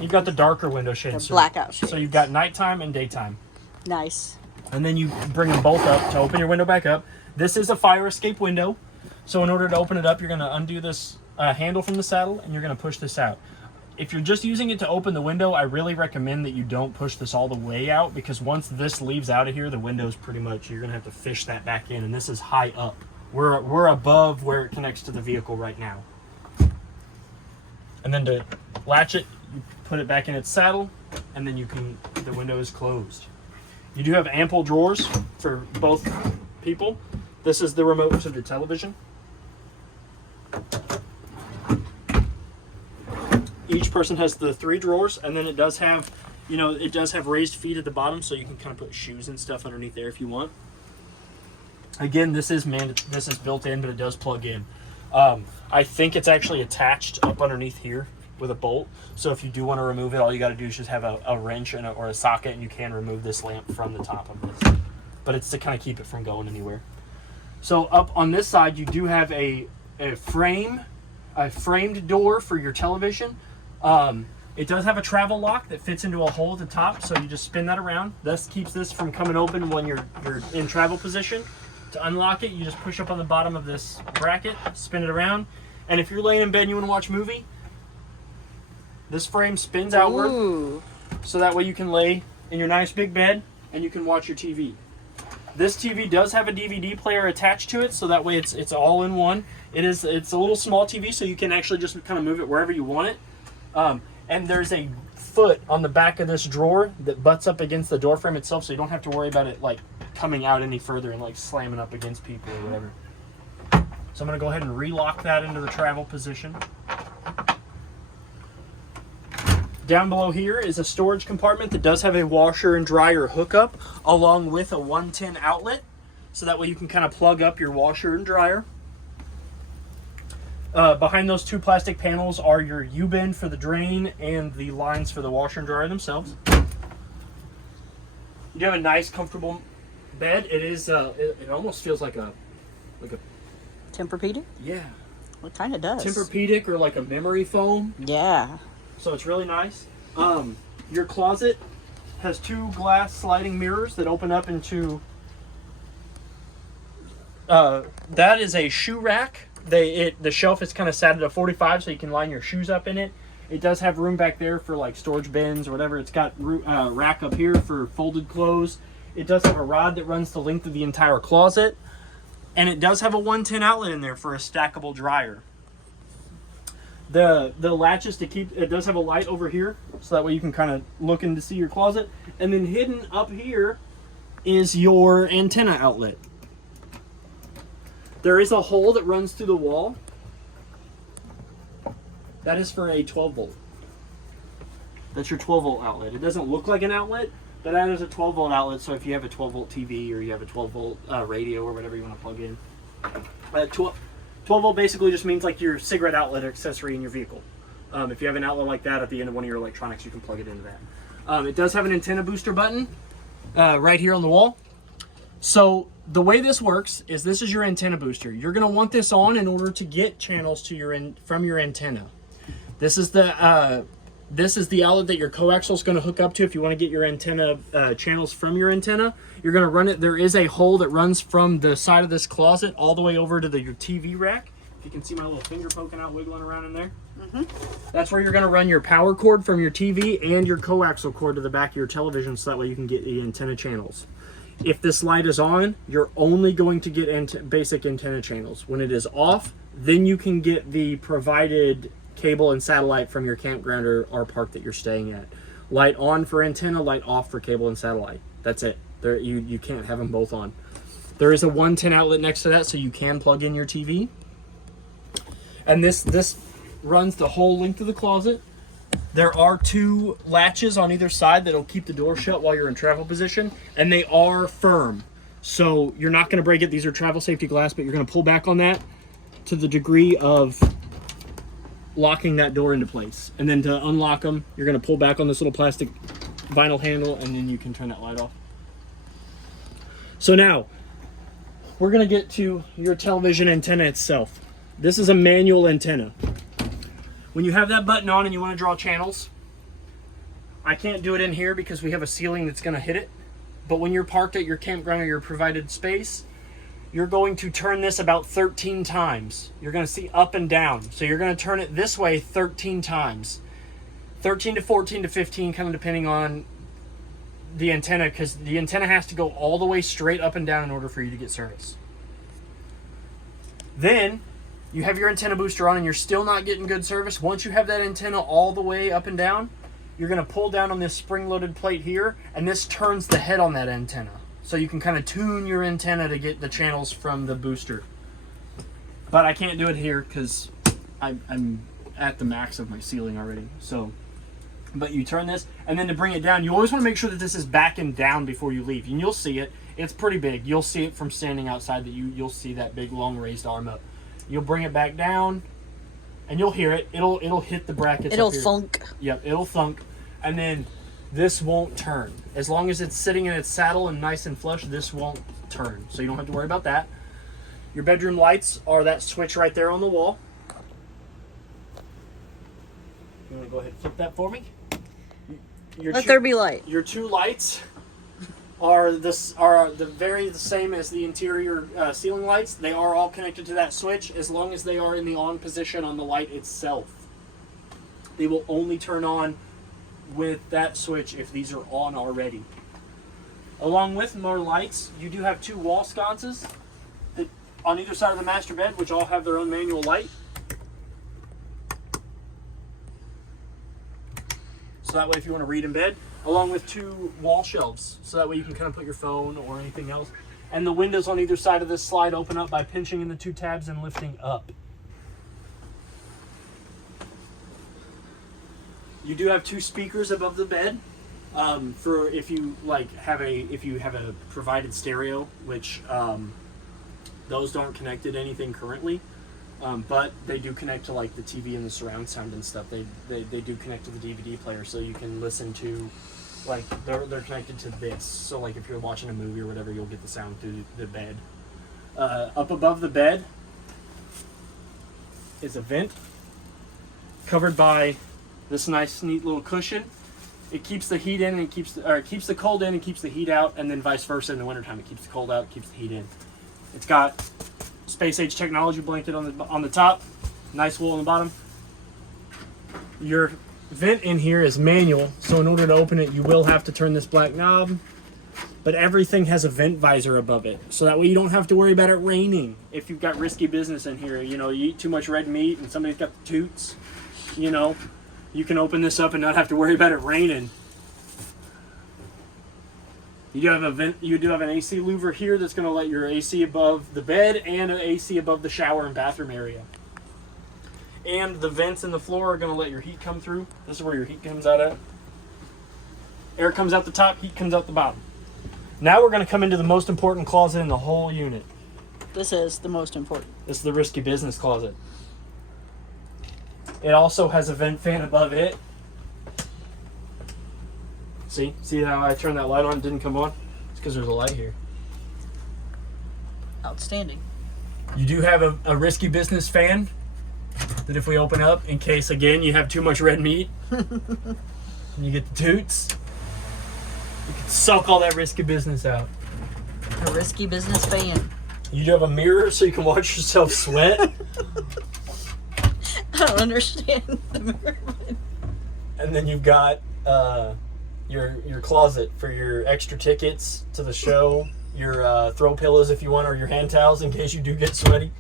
you've got the darker window shade. The blackout shade. So you've got nighttime and daytime. Nice. And then you bring them both up to open your window back up. This is a fire escape window. So in order to open it up, you're going to undo this handle from the saddle, and you're going to push this out. If you're just using it to open the window, I really recommend that you don't push this all the way out, because once this leaves out of here, the window's pretty much, you're going to have to fish that back in, and this is high up. We're above where it connects to the vehicle right now. And then to latch it, you put it back in its saddle, and then the window is closed. You do have ample drawers for both people. This is the remote to the television. Each person has the 3 drawers, and then it does have, raised feet at the bottom, so you can kind of put shoes and stuff underneath there if you want. Again, this is built in, but it does plug in. I think it's actually attached up underneath here with a bolt. So if you do want to remove it, all you got to do is just have a wrench or a socket, and you can remove this lamp from the top of this. But it's to kind of keep it from going anywhere. So up on this side, you do have a framed door for your television. It does have a travel lock that fits into a hole at the top, so you just spin that around. This keeps this from coming open when you're in travel position. To unlock it, you just push up on the bottom of this bracket, spin it around, and if you're laying in bed and you want to watch a movie, this frame spins outward. Ooh. So that way you can lay in your nice big bed and you can watch your TV. This TV does have a DVD player attached to it, so that way it's all in one. It's a little small TV, so you can actually just kind of move it wherever you want it. And there's a foot on the back of this drawer that butts up against the door frame itself, so you don't have to worry about it like coming out any further and like slamming up against people or whatever. So I'm going to go ahead and relock that into the travel position. Down below here is a storage compartment that does have a washer and dryer hookup along with a 110 outlet, so that way you can kind of plug up your washer and dryer. Behind those two plastic panels are your U-bend for the drain and the lines for the washer and dryer themselves. You have a nice, comfortable bed. It is. It almost feels like a Tempur-Pedic? Yeah. It kind of does. Tempur-Pedic or like a memory foam. Yeah. So it's really nice. Your closet has two glass sliding mirrors that open up into. That is a shoe rack. The shelf is kind of sat at a 45, so you can line your shoes up in it. It does have room back there for like storage bins or whatever. It's got rack up here for folded clothes. It does have a rod that runs the length of the entire closet, and it does have a 110 outlet in there for a stackable dryer. The latches to keep it does have a light over here, so that way you can kind of look in to see your closet. And then hidden up here is your antenna outlet. There is a hole that runs through the wall. That is for a 12 volt. That's your 12 volt outlet. It doesn't look like an outlet, but that is a 12 volt outlet. So if you have a 12 volt TV or you have a 12 volt radio or whatever you want to plug in, 12 volt basically just means like your cigarette outlet accessory in your vehicle. If you have an outlet like that at the end of one of your electronics, you can plug it into that. It does have an antenna booster button right here on the wall. So the way this works is this is your antenna booster. You're going to want this on in order to get channels to from your antenna. This is the outlet that your coaxial is going to hook up to if you want to get your antenna channels from your antenna. You're going to run it. There is a hole that runs from the side of this closet all the way over to your TV rack. If you can see my little finger poking out, wiggling around in there. Mm-hmm. That's where you're going to run your power cord from your TV and your coaxial cord to the back of your television, so that way you can get the antenna channels. If this light is on, you're only going to get basic antenna channels. When it is off, then you can get the provided cable and satellite from your campground or park that you're staying at. Light on for antenna, light off for cable and satellite. That's it. You can't have them both on. There is a 110 outlet next to that, so you can plug in your TV. And this runs the whole length of the closet. There are two latches on either side that'll keep the door shut while you're in travel position, and they are firm. So you're not going to break it. These are travel safety glass, but you're going to pull back on that to the degree of locking that door into place. And then to unlock them, you're going to pull back on this little plastic vinyl handle, and then you can turn that light off. So now, we're going to get to your television antenna itself. This is a manual antenna. When you have that button on and you want to draw channels, I can't do it in here because we have a ceiling that's going to hit it. But when you're parked at your campground or your provided space, you're going to turn this about 13 times. You're going to see up and down. So you're going to turn it this way 13 times. 13 to 14 to 15, kind of depending on the antenna, because the antenna has to go all the way straight up and down in order for you to get service. Then you have your antenna booster on and you're still not getting good service. Once you have that antenna all the way up and down, you're going to pull down on this spring-loaded plate here, and this turns the head on that antenna. So you can kind of tune your antenna to get the channels from the booster. But I can't do it here because I'm at the max of my ceiling already. So, but you turn this, and then to bring it down, you always want to make sure that this is back and down before you leave. And you'll see it. It's pretty big. You'll see it from standing outside that you'll see that big long raised arm up. You'll bring it back down, and you'll hear it. It'll hit the brackets. It'll thunk. Yep, it'll thunk, and then this won't turn. As long as it's sitting in its saddle and nice and flush, this won't turn. So you don't have to worry about that. Your bedroom lights are that switch right there on the wall. You want to go ahead and flip that for me? Let there be light. Your two lights are the same as the interior ceiling lights. They are all connected to that switch as long as they are in the on position on the light itself. They will only turn on with that switch if these are on already. Along with more lights, you do have two wall sconces that on either side of the master bed, which all have their own manual light. So that way if you want to read in bed, along with two wall shelves. So that way you can kind of put your phone or anything else. And the windows on either side of this slide open up by pinching in the two tabs and lifting up. You do have two speakers above the bed. For if you have a provided stereo, which those aren't connected to anything currently, but they do connect to like the TV and the surround sound and stuff. They do connect to the DVD player, so you can listen to, like they're connected to this. So like if you're watching a movie or whatever, you'll get the sound through the bed. Up above the bed is a vent covered by this nice neat little cushion. It keeps the heat in and it keeps the cold in and keeps the heat out, and then vice versa in the wintertime. It keeps the cold out, it keeps the heat in. It's got space age technology blanket on the top, nice wool on the bottom. Your vent in here is manual, so in order to open it you will have to turn this black knob, but everything has a vent visor above it, so that way you don't have to worry about it raining. If you've got risky business in here, you eat too much red meat and somebody's got the toots, you can open this up and not have to worry about it raining. You do have an AC louver here that's going to let your AC above the bed and an AC above the shower and bathroom area. And the vents in the floor are going to let your heat come through. This is where your heat comes out at. Air comes out the top, heat comes out the bottom. Now we're going to come into the most important closet in the whole unit. This is the most important. This is the risky business closet. It also has a vent fan above it. See how I turned that light on, it didn't come on? It's because there's a light here. Outstanding. You do have a risky business fan that if we open up, in case again you have too much red meat and you get the toots, you can suck all that risky business out. A risky business fan. You do have a mirror so you can watch yourself sweat. I don't understand the mirror. And then you've got your closet for your extra tickets to the show, your throw pillows if you want, or your hand towels in case you do get sweaty.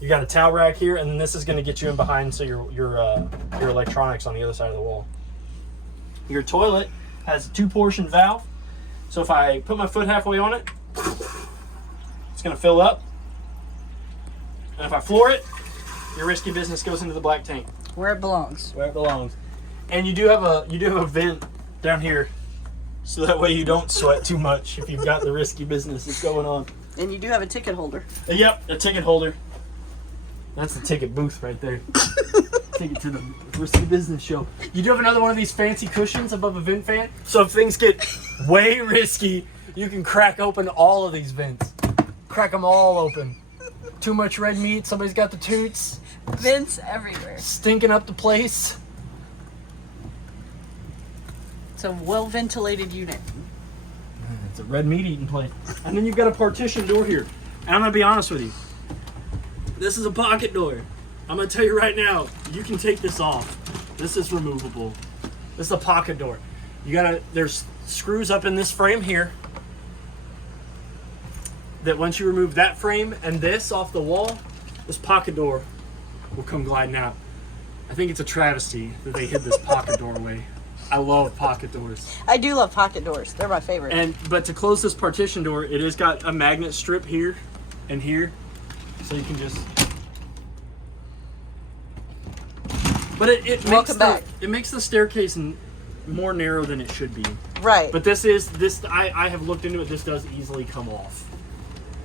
You got a towel rack here, and then this is going to get you in behind, so your electronics on the other side of the wall. Your toilet has a 2-portion valve, so if I put my foot halfway on it, it's going to fill up, and if I floor it, your risky business goes into the black tank. Where it belongs. Where it belongs. And you do have a vent down here, so that way you don't sweat too much if you've got the risky business that's going on. And you do have a ticket holder. Yep, a ticket holder. That's the ticket booth right there. Ticket to the risky business show. You do have another one of these fancy cushions above a vent fan, so if things get way risky, you can crack open all of these vents. Crack them all open. Too much red meat, somebody's got the toots. Vents everywhere. Stinking up the place. It's a well-ventilated unit. It's a red meat eating place. And then you've got a partition door here. And I'm going to be honest with you. This is a pocket door. I'm going to tell you right now, you can take this off. This is removable. This is a pocket door. There's screws up in this frame here that once you remove that frame and this off the wall, this pocket door will come gliding out. I think it's a travesty that they hid this pocket door away. I love pocket doors. I do love pocket doors. They're my favorite. But to close this partition door, it has got a magnet strip here and here, so you can just. But it makes the staircase more narrow than it should be. Right. But I have looked into it. This does easily come off.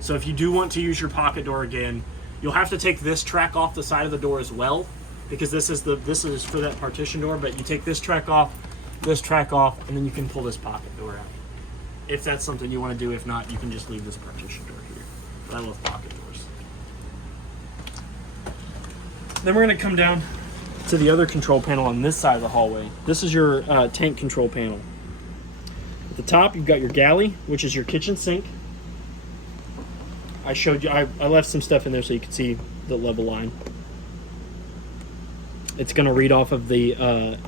So if you do want to use your pocket door again, you'll have to take this track off the side of the door as well, because this is for that partition door. But you take this track off, and then you can pull this pocket door out. If that's something you want to do. If not, you can just leave this partition door here. But I love pocket doors. Then we're going to come down to to the other control panel on this side of the hallway. This is your tank control panel. At the top, you've got your galley, which is your kitchen sink. I showed you, I left some stuff in there so you could see the level line. It's going to read off of the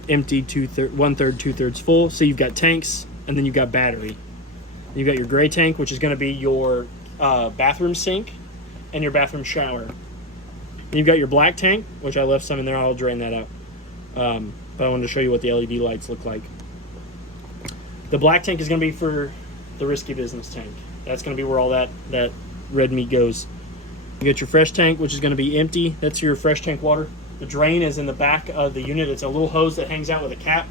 empty 1/3, 2/3 full. So you've got tanks, and then you've got battery. You've got your gray tank, which is going to be your bathroom sink and your bathroom shower. And you've got your black tank, which I left some in there. I'll drain that out. But I wanted to show you what the LED lights look like. The black tank is going to be for the risky business tank. That's going to be where all that red meat goes. You got your fresh tank, which is going to be empty. That's your fresh tank water. The drain is in the back of the unit. It's a little hose that hangs out with a cap,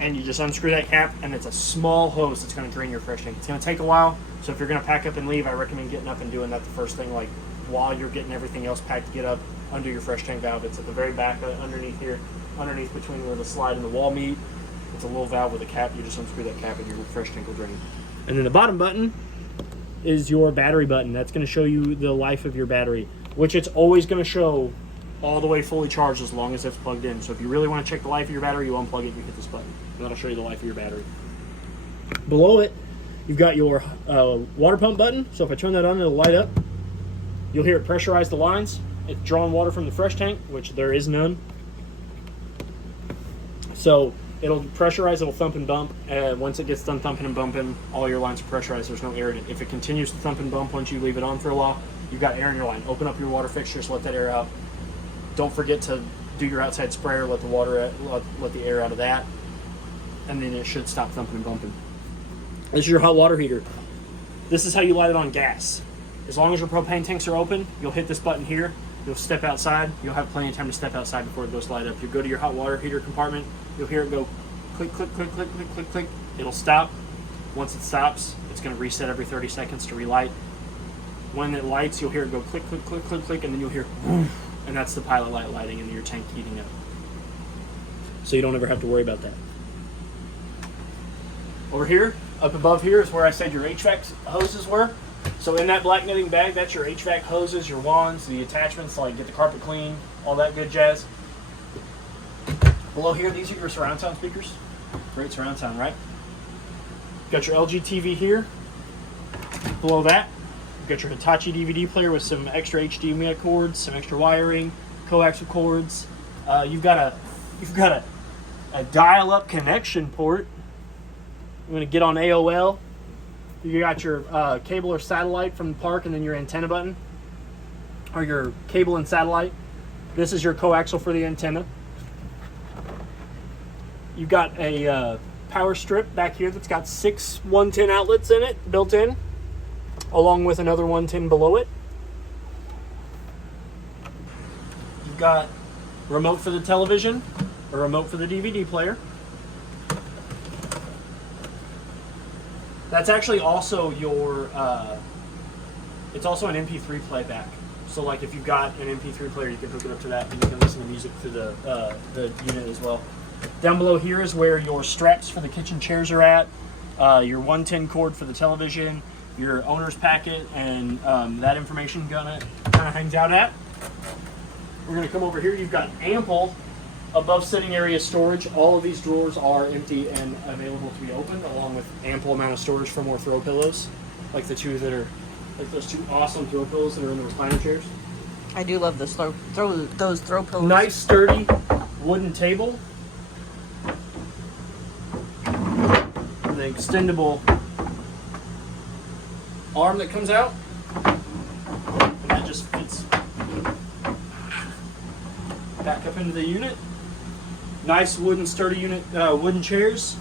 and you just unscrew that cap, and it's a small hose that's going to drain your fresh tank. It's going to take a while, so if you're going to pack up and leave, I recommend getting up and doing that the first thing, like while you're getting everything else packed to get up under your fresh tank valve. It's at the very back, underneath here, underneath between where the slide and the wall meet. It's a little valve with a cap. You just unscrew that cap, and your fresh tank will drain. And then the bottom button is your battery button. That's going to show you the life of your battery, which it's always going to show all the way fully charged as long as it's plugged in. So if you really want to check the life of your battery, you unplug it, you hit this button, and that'll show you the life of your battery. Below it, you've got your water pump button. So if I turn that on, it'll light up. You'll hear it pressurize the lines. It's drawing water from the fresh tank, which there is none. So it'll pressurize, it'll thump and bump. Once it gets done thumping and bumping, all your lines are pressurized. There's no air in it. If it continues to thump and bump once you leave it on for a while, you've got air in your line. Open up your water fixtures, let that air out. Don't forget to do your outside sprayer, let the air out of that, and then it should stop thumping and bumping. This is your hot water heater. This is how you light it on gas. As long as your propane tanks are open, you'll hit this button here. You'll step outside. You'll have plenty of time to step outside before it goes to light up. You go to your hot water heater compartment. You'll hear it go click, click, click, click, click, click, click. It'll stop. Once it stops, it's going to reset every 30 seconds to relight. When it lights, you'll hear it go click, click, click, click, click, and then you'll hear whoosh, and that's the pilot light lighting and your tank heating up. So you don't ever have to worry about that. Over here, up above here, is where I said your HVAC hoses were. So in that black knitting bag, that's your HVAC hoses, your wands, the attachments, like get the carpet clean, all that good jazz. Below here, these are your surround sound speakers. Great surround sound, right? Got your LG TV here. Below that, you've got your Hitachi DVD player with some extra HDMI cords, some extra wiring, coaxial cords. You've got a dial-up connection port. I'm going to get on AOL. You got your cable or satellite from the park, and then your antenna button, or your cable and satellite. This is your coaxial for the antenna. You've got a power strip back here that's got 6 110 outlets in it, built in, along with another 110 below it. You've got a remote for the television, a remote for the DVD player. That's actually also your, it's also an MP3 playback. So like if you've got an MP3 player, you can hook it up to that and you can listen to music through the unit as well. Down below here is where your straps for the kitchen chairs are at, your 110 cord for the television, your owner's packet, and that information kind of hangs out at. We're going to come over here. You've got ample above sitting area storage. All of these drawers are empty and available to be opened, along with ample amount of storage for more throw pillows, like the two that are, like those two awesome throw pillows that are in the recliner chairs. I do love those throw pillows. Nice sturdy wooden table. The extendable arm that comes out, and that just fits back up into the unit. Nice wooden sturdy unit, wooden chairs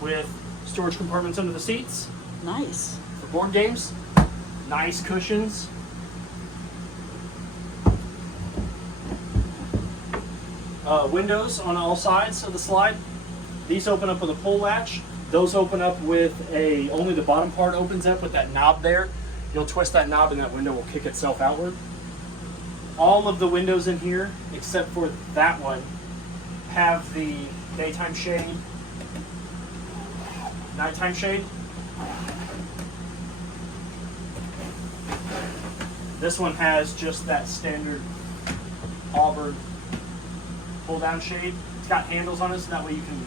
with storage compartments under the seats. Nice. For board games. Nice cushions. Windows on all sides of the slide. These open up with a pull latch. Those open up with only the bottom part opens up with that knob there. You'll twist that knob and that window will kick itself outward. All of the windows in here, except for that one, have the daytime shade, nighttime shade. This one has just that standard Auburn pull down shade. It's got handles on it, so that way you can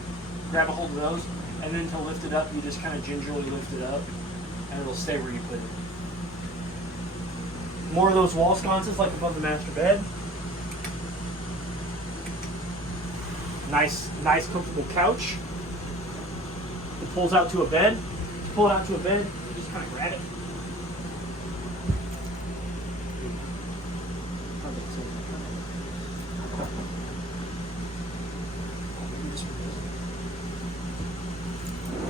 grab a hold of those. And then to lift it up, you just kind of gingerly lift it up, and it'll stay where you put it. More of those wall sconces like above the master bed. Nice comfortable couch. It pulls out to a bed. To pull it out to a bed, you just kind of grab it.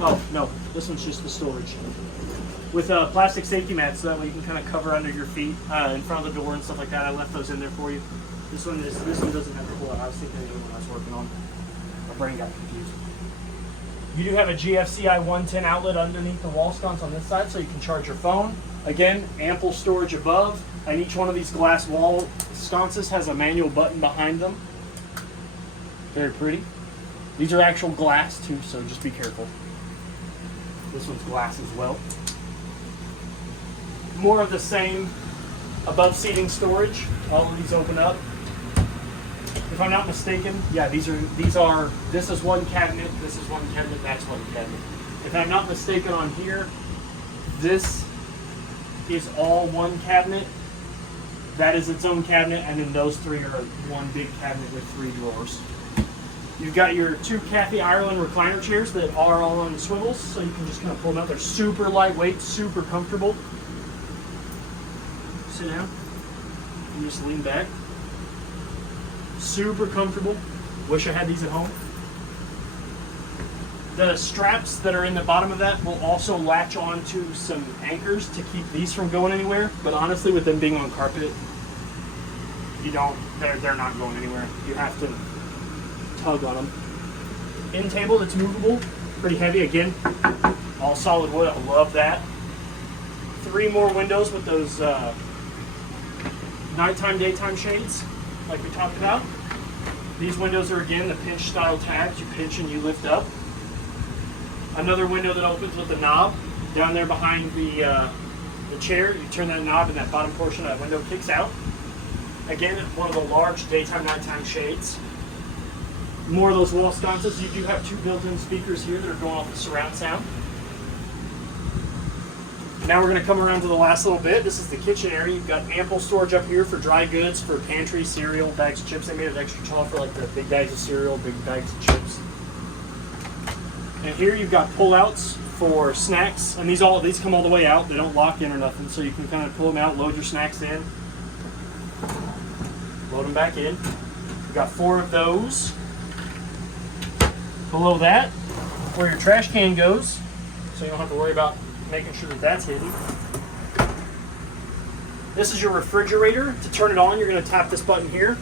Oh, no, this one's just the storage. With plastic safety mats, so that way you can kind of cover under your feet in front of the door and stuff like that. I left those in there for you. This one doesn't have the pull out. I was thinking of the one I was working on. My brain got confused. You do have a GFCI 110 outlet underneath the wall sconce on this side, so you can charge your phone. Again, ample storage above, and each one of these glass wall sconces has a manual button behind them. Very pretty. These are actual glass too, so just be careful. This one's glass as well. More of the same above seating storage. All of these open up. If I'm not mistaken, yeah, this is one cabinet, this is one cabinet, that's one cabinet. If I'm not mistaken on here, this is all one cabinet. That is its own cabinet, and then those three are one big cabinet with 3 drawers. You've got your 2 Kathy Ireland recliner chairs that are all on swivels, so you can just kind of pull them out. They're super lightweight, super comfortable. Sit down and just lean back. Super comfortable. Wish I had these at home. The straps that are in the bottom of that will also latch onto some anchors to keep these from going anywhere. But honestly, with them being on carpet, they're not going anywhere. You have to tug on them. End table that's movable, pretty heavy. Again, all solid wood. I love that. 3 more windows with those nighttime, daytime shades, like we talked about. These windows are, again, the pinch style tabs. You pinch and you lift up. Another window that opens with a knob. Down there behind the chair, you turn that knob and that bottom portion of that window kicks out. Again, one of the large daytime, nighttime shades. More of those wall sconces. You do have 2 built-in speakers here that are going off the surround sound. Now we're going to come around to the last little bit. This is the kitchen area. You've got ample storage up here for dry goods, for pantry, cereal, bags of chips. They made it extra tall for like the big bags of cereal, big bags of chips. And here you've got pull-outs for snacks, and these come all the way out. They don't lock in or nothing, so you can kind of pull them out, load your snacks in, load them back in. You've got 4 of those. Below that, where your trash can goes, so you don't have to worry about making sure that that's hidden. This is your refrigerator. To turn it on, you're going to tap this button here.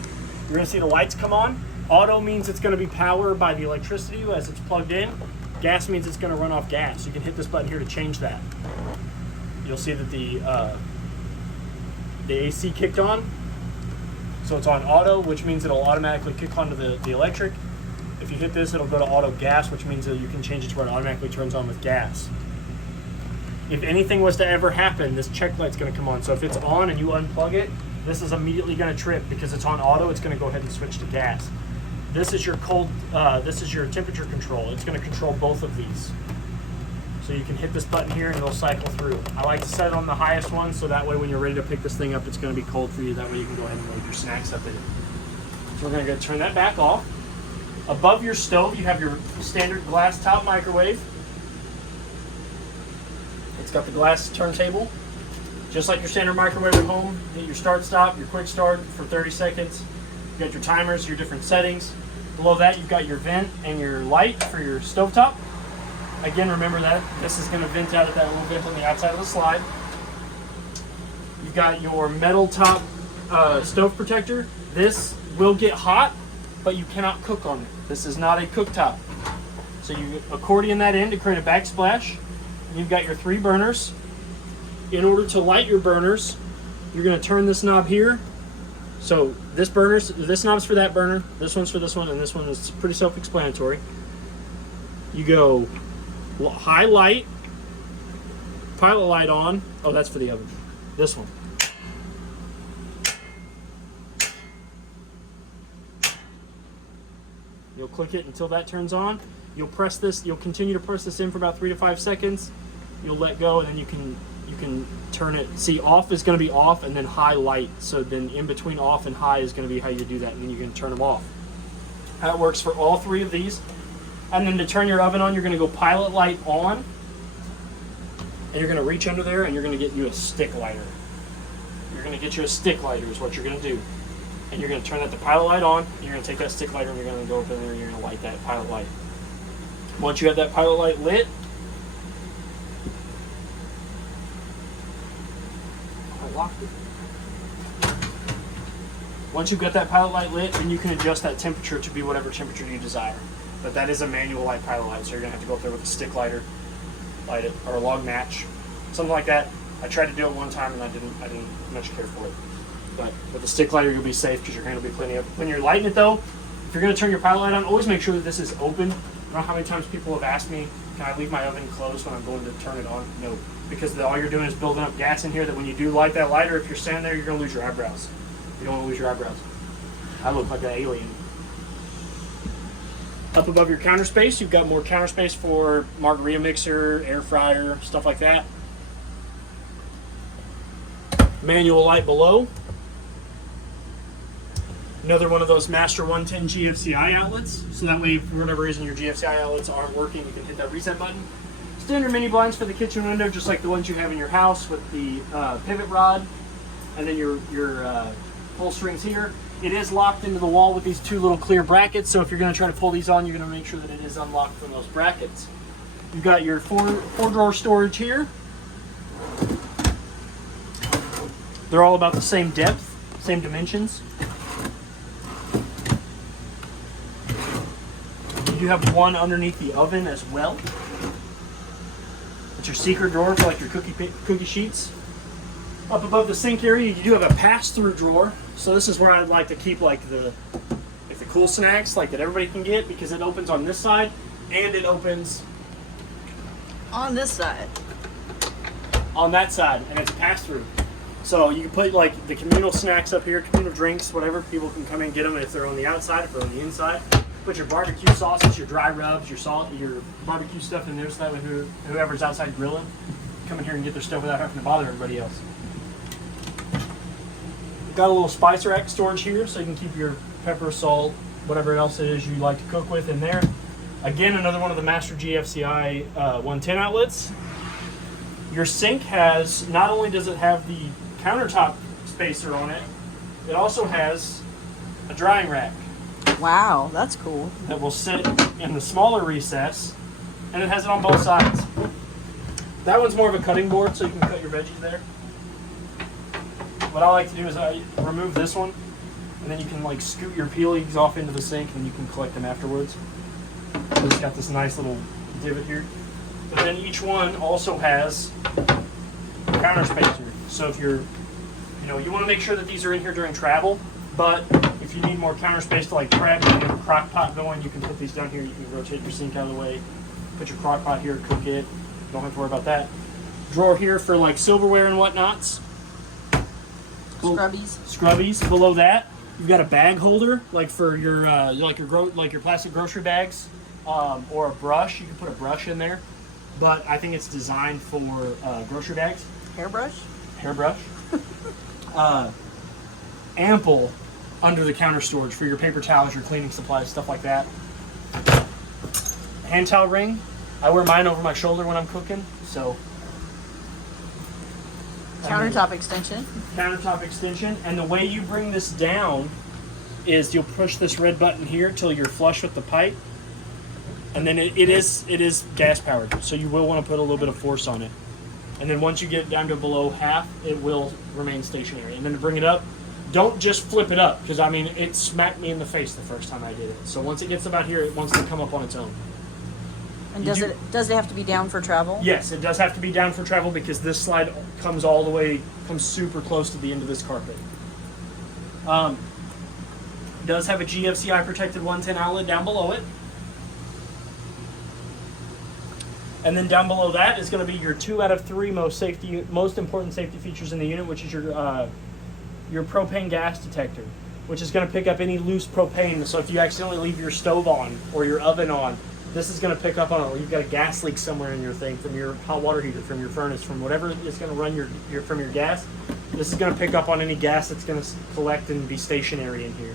You're going to see the lights come on. Auto means it's going to be powered by the electricity as it's plugged in. Gas means it's going to run off gas. You can hit this button here to change that. You'll see that the AC kicked on. So it's on auto, which means it'll automatically kick onto the electric. If you hit this, it'll go to auto gas, which means that you can change it to where it automatically turns on with gas. If anything was to ever happen, this check light's going to come on. So if it's on and you unplug it, this is immediately going to trip because it's on auto. It's going to go ahead and switch to gas. This is your this is your temperature control. It's going to control both of these. So you can hit this button here and it'll cycle through. I like to set it on the highest one so that way when you're ready to pick this thing up, it's going to be cold for you. That way you can go ahead and load your snacks up in it. So we're going to go turn that back off. Above your stove, you have your standard glass top microwave. It's got the glass turntable, just like your standard microwave at home. You get your start stop, your quick start for 30 seconds. You got your timers, your different settings. Below that, you've got your vent and your light for your stovetop. Again, remember that this is going to vent out of that little vent on the outside of the slide. You've got your metal top stove protector. This will get hot, but you cannot cook on it. This is not a cooktop. So you accordion that in to create a backsplash. You've got your 3 burners. In order to light your burners, you're going to turn this knob here. So this knob's for that burner, this one's for this one, and this one is pretty self-explanatory. You go high light, pilot light on. Oh, that's for the oven. This one. You'll click it until that turns on. You'll press this. You'll continue to press this in for about 3 to 5 seconds. You'll let go, and then you can turn it. See, off is going to be off, and then high light. So then in between off and high is going to be how you do that, and then you can turn them off. That works for all 3 of these. And then to turn your oven on, you're going to go pilot light on, and you're going to reach under there, and you're going to get you a stick lighter. You're going to get you a stick lighter is what you're going to do. And you're going to turn that to pilot light on, and you're going to take that stick lighter, and you're going to go up in there, and you're going to light that pilot light. Once you have that pilot light lit, I locked it. Once you've got that pilot light lit, then you can adjust that temperature to be whatever temperature you desire. But that is a manual light pilot light, so you're going to have to go up there with a stick lighter, light it, or a log match, something like that. I tried to do it one time, and I didn't much care for it. But with the stick lighter, you'll be safe because your hand will be plenty up. When you're lighting it, though, if you're going to turn your pilot light on, always make sure that this is open. I don't know how many times people have asked me, can I leave my oven closed when I'm going to turn it on? No, because all you're doing is building up gas in here that when you do light that lighter, if you're standing there, you're going to lose your eyebrows. You don't want to lose your eyebrows. I look like an alien. Up above your counter space, you've got more counter space for margarita mixer, air fryer, stuff like that. Manual light below. Another one of those Master 110 GFCI outlets. So that way, for whatever reason your GFCI outlets aren't working, you can hit that reset button. Standard mini blinds for the kitchen window, just like the ones you have in your house with the pivot rod. And then your pull strings here. It is locked into the wall with these 2 little clear brackets, so if you're going to try to pull these on, you're going to make sure that it is unlocked from those brackets. You've got your 4-drawer storage here. They're all about the same depth, same dimensions. You do have one underneath the oven as well. It's your secret drawer for like your cookie sheets. Up above the sink area, you do have a pass-through drawer. So this is where I'd like to keep like the cool snacks like that everybody can get, because it opens on this side and it opens on this side. On that side, and it's a pass-through. So you can put like the communal snacks up here, communal drinks, whatever. People can come in and get them if they're on the outside, if they're on the inside. Put your barbecue sauces, your dry rubs, your salt, your barbecue stuff in there, so that way whoever's outside grilling come in here and get their stuff without having to bother everybody else. Got a little spice rack storage here, so you can keep your pepper, salt, whatever else it is you like to cook with in there. Again, another one of the Master GFCI 110 outlets. Your sink has, not only does it have the countertop spacer on it, it also has a drying rack. Wow, that's cool. That will sit in the smaller recess, and it has it on both sides. That one's more of a cutting board, so you can cut your veggies there. What I like to do is I remove this one, and then you can like scoot your peelings off into the sink, and you can collect them afterwards. So it's got this nice little divot here. But then each one also has a counter spacer. So if you want to make sure that these are in here during travel, but if you need more counter space to like prep, and you have a crock pot going, you can put these down here. You can rotate your sink out of the way, put your crock pot here, cook it. Don't have to worry about that. Drawer here for like silverware and whatnots. Scrubbies. Below that, you've got a bag holder, like for your your plastic grocery bags, or a brush. You can put a brush in there, but I think it's designed for grocery bags. Hairbrush. Ample under the counter storage for your paper towels, your cleaning supplies, stuff like that. Hand towel ring. I wear mine over my shoulder when I'm cooking, so. Countertop extension. Countertop extension, and the way you bring this down is you'll push this red button here till you're flush with the pipe, and then it is gas powered, so you will want to put a little bit of force on it. And then once you get down to below half, it will remain stationary. And then to bring it up, don't just flip it up, because I mean it smacked me in the face the first time I did it. So once it gets about here, it wants to come up on its own. And does it have to be down for travel? Yes, it does have to be down for travel, because this slide comes super close to the end of this carpet. Does have a GFCI protected 110 outlet down below it. And then down below that is going to be your 2 out of 3 most important safety features in the unit, which is your propane gas detector. which is going to pick up any loose propane. So if you accidentally leave your stove on or your oven on, this is going to pick up on it. You've got a gas leak somewhere in your thing from your hot water heater, from your furnace, from whatever is going to run from your gas. This is going to pick up on any gas that's going to collect and be stationary in here.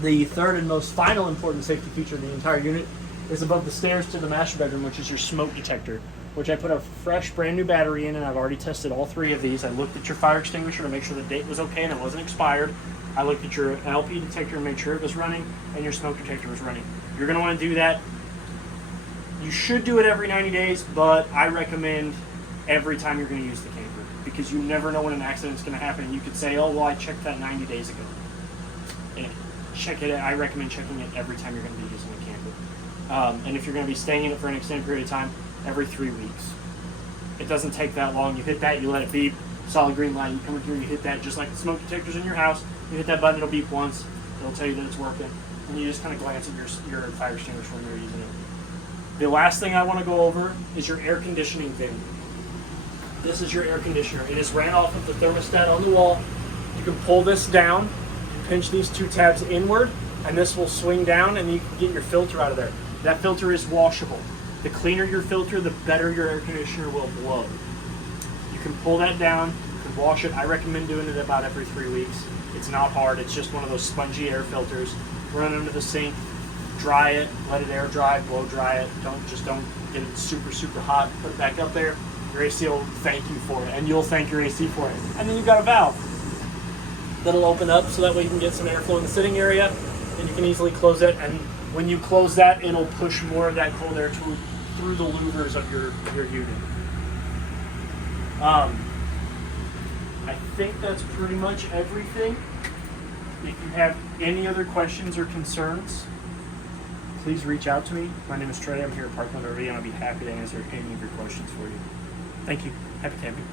The third and most final important safety feature of the entire unit is above the stairs to the master bedroom, which is your smoke detector, which I put a fresh brand new battery in, and I've already tested all 3 of these. I looked at your fire extinguisher to make sure the date was okay and it wasn't expired. I looked at your LP detector and made sure it was running, and your smoke detector was running. You're going to want to do that. You should do it every 90 days, but I recommend every time you're going to use the camper, because you never know when an accident's going to happen. And you could say, oh, well, I checked that 90 days ago. And check it. I recommend checking it every time you're going to be using the camper. And if you're going to be staying in it for an extended period of time, every 3 weeks. It doesn't take that long. You hit that, you let it beep, solid green light. You come in here, you hit that, just like the smoke detectors in your house. You hit that button, it'll beep once. It'll tell you that it's working. And you just kind of glance at your fire extinguisher when you're using it. The last thing I want to go over is your air conditioning thing. This is your air conditioner. It is ran off of the thermostat on the wall. You can pull this down, pinch these 2 tabs inward, and this will swing down, and you can get your filter out of there. That filter is washable. The cleaner your filter, the better your air conditioner will blow. You can pull that down, you can wash it. I recommend doing it about every 3 weeks. It's not hard. It's just one of those spongy air filters. Run it under the sink, dry it, let it air dry, blow dry it. Don't get it super, super hot. Put it back up there. Your AC will thank you for it, and you'll thank your AC for it. And then you've got a valve that'll open up so that way you can get some airflow in the sitting area, and you can easily close it. And when you close that, it'll push more of that cold air through the louvers of your unit. I think that's pretty much everything. If you have any other questions or concerns, please reach out to me. My name is Trey. I'm here at Parkland RV, and I'll be happy to answer any of your questions for you. Thank you. Happy camping.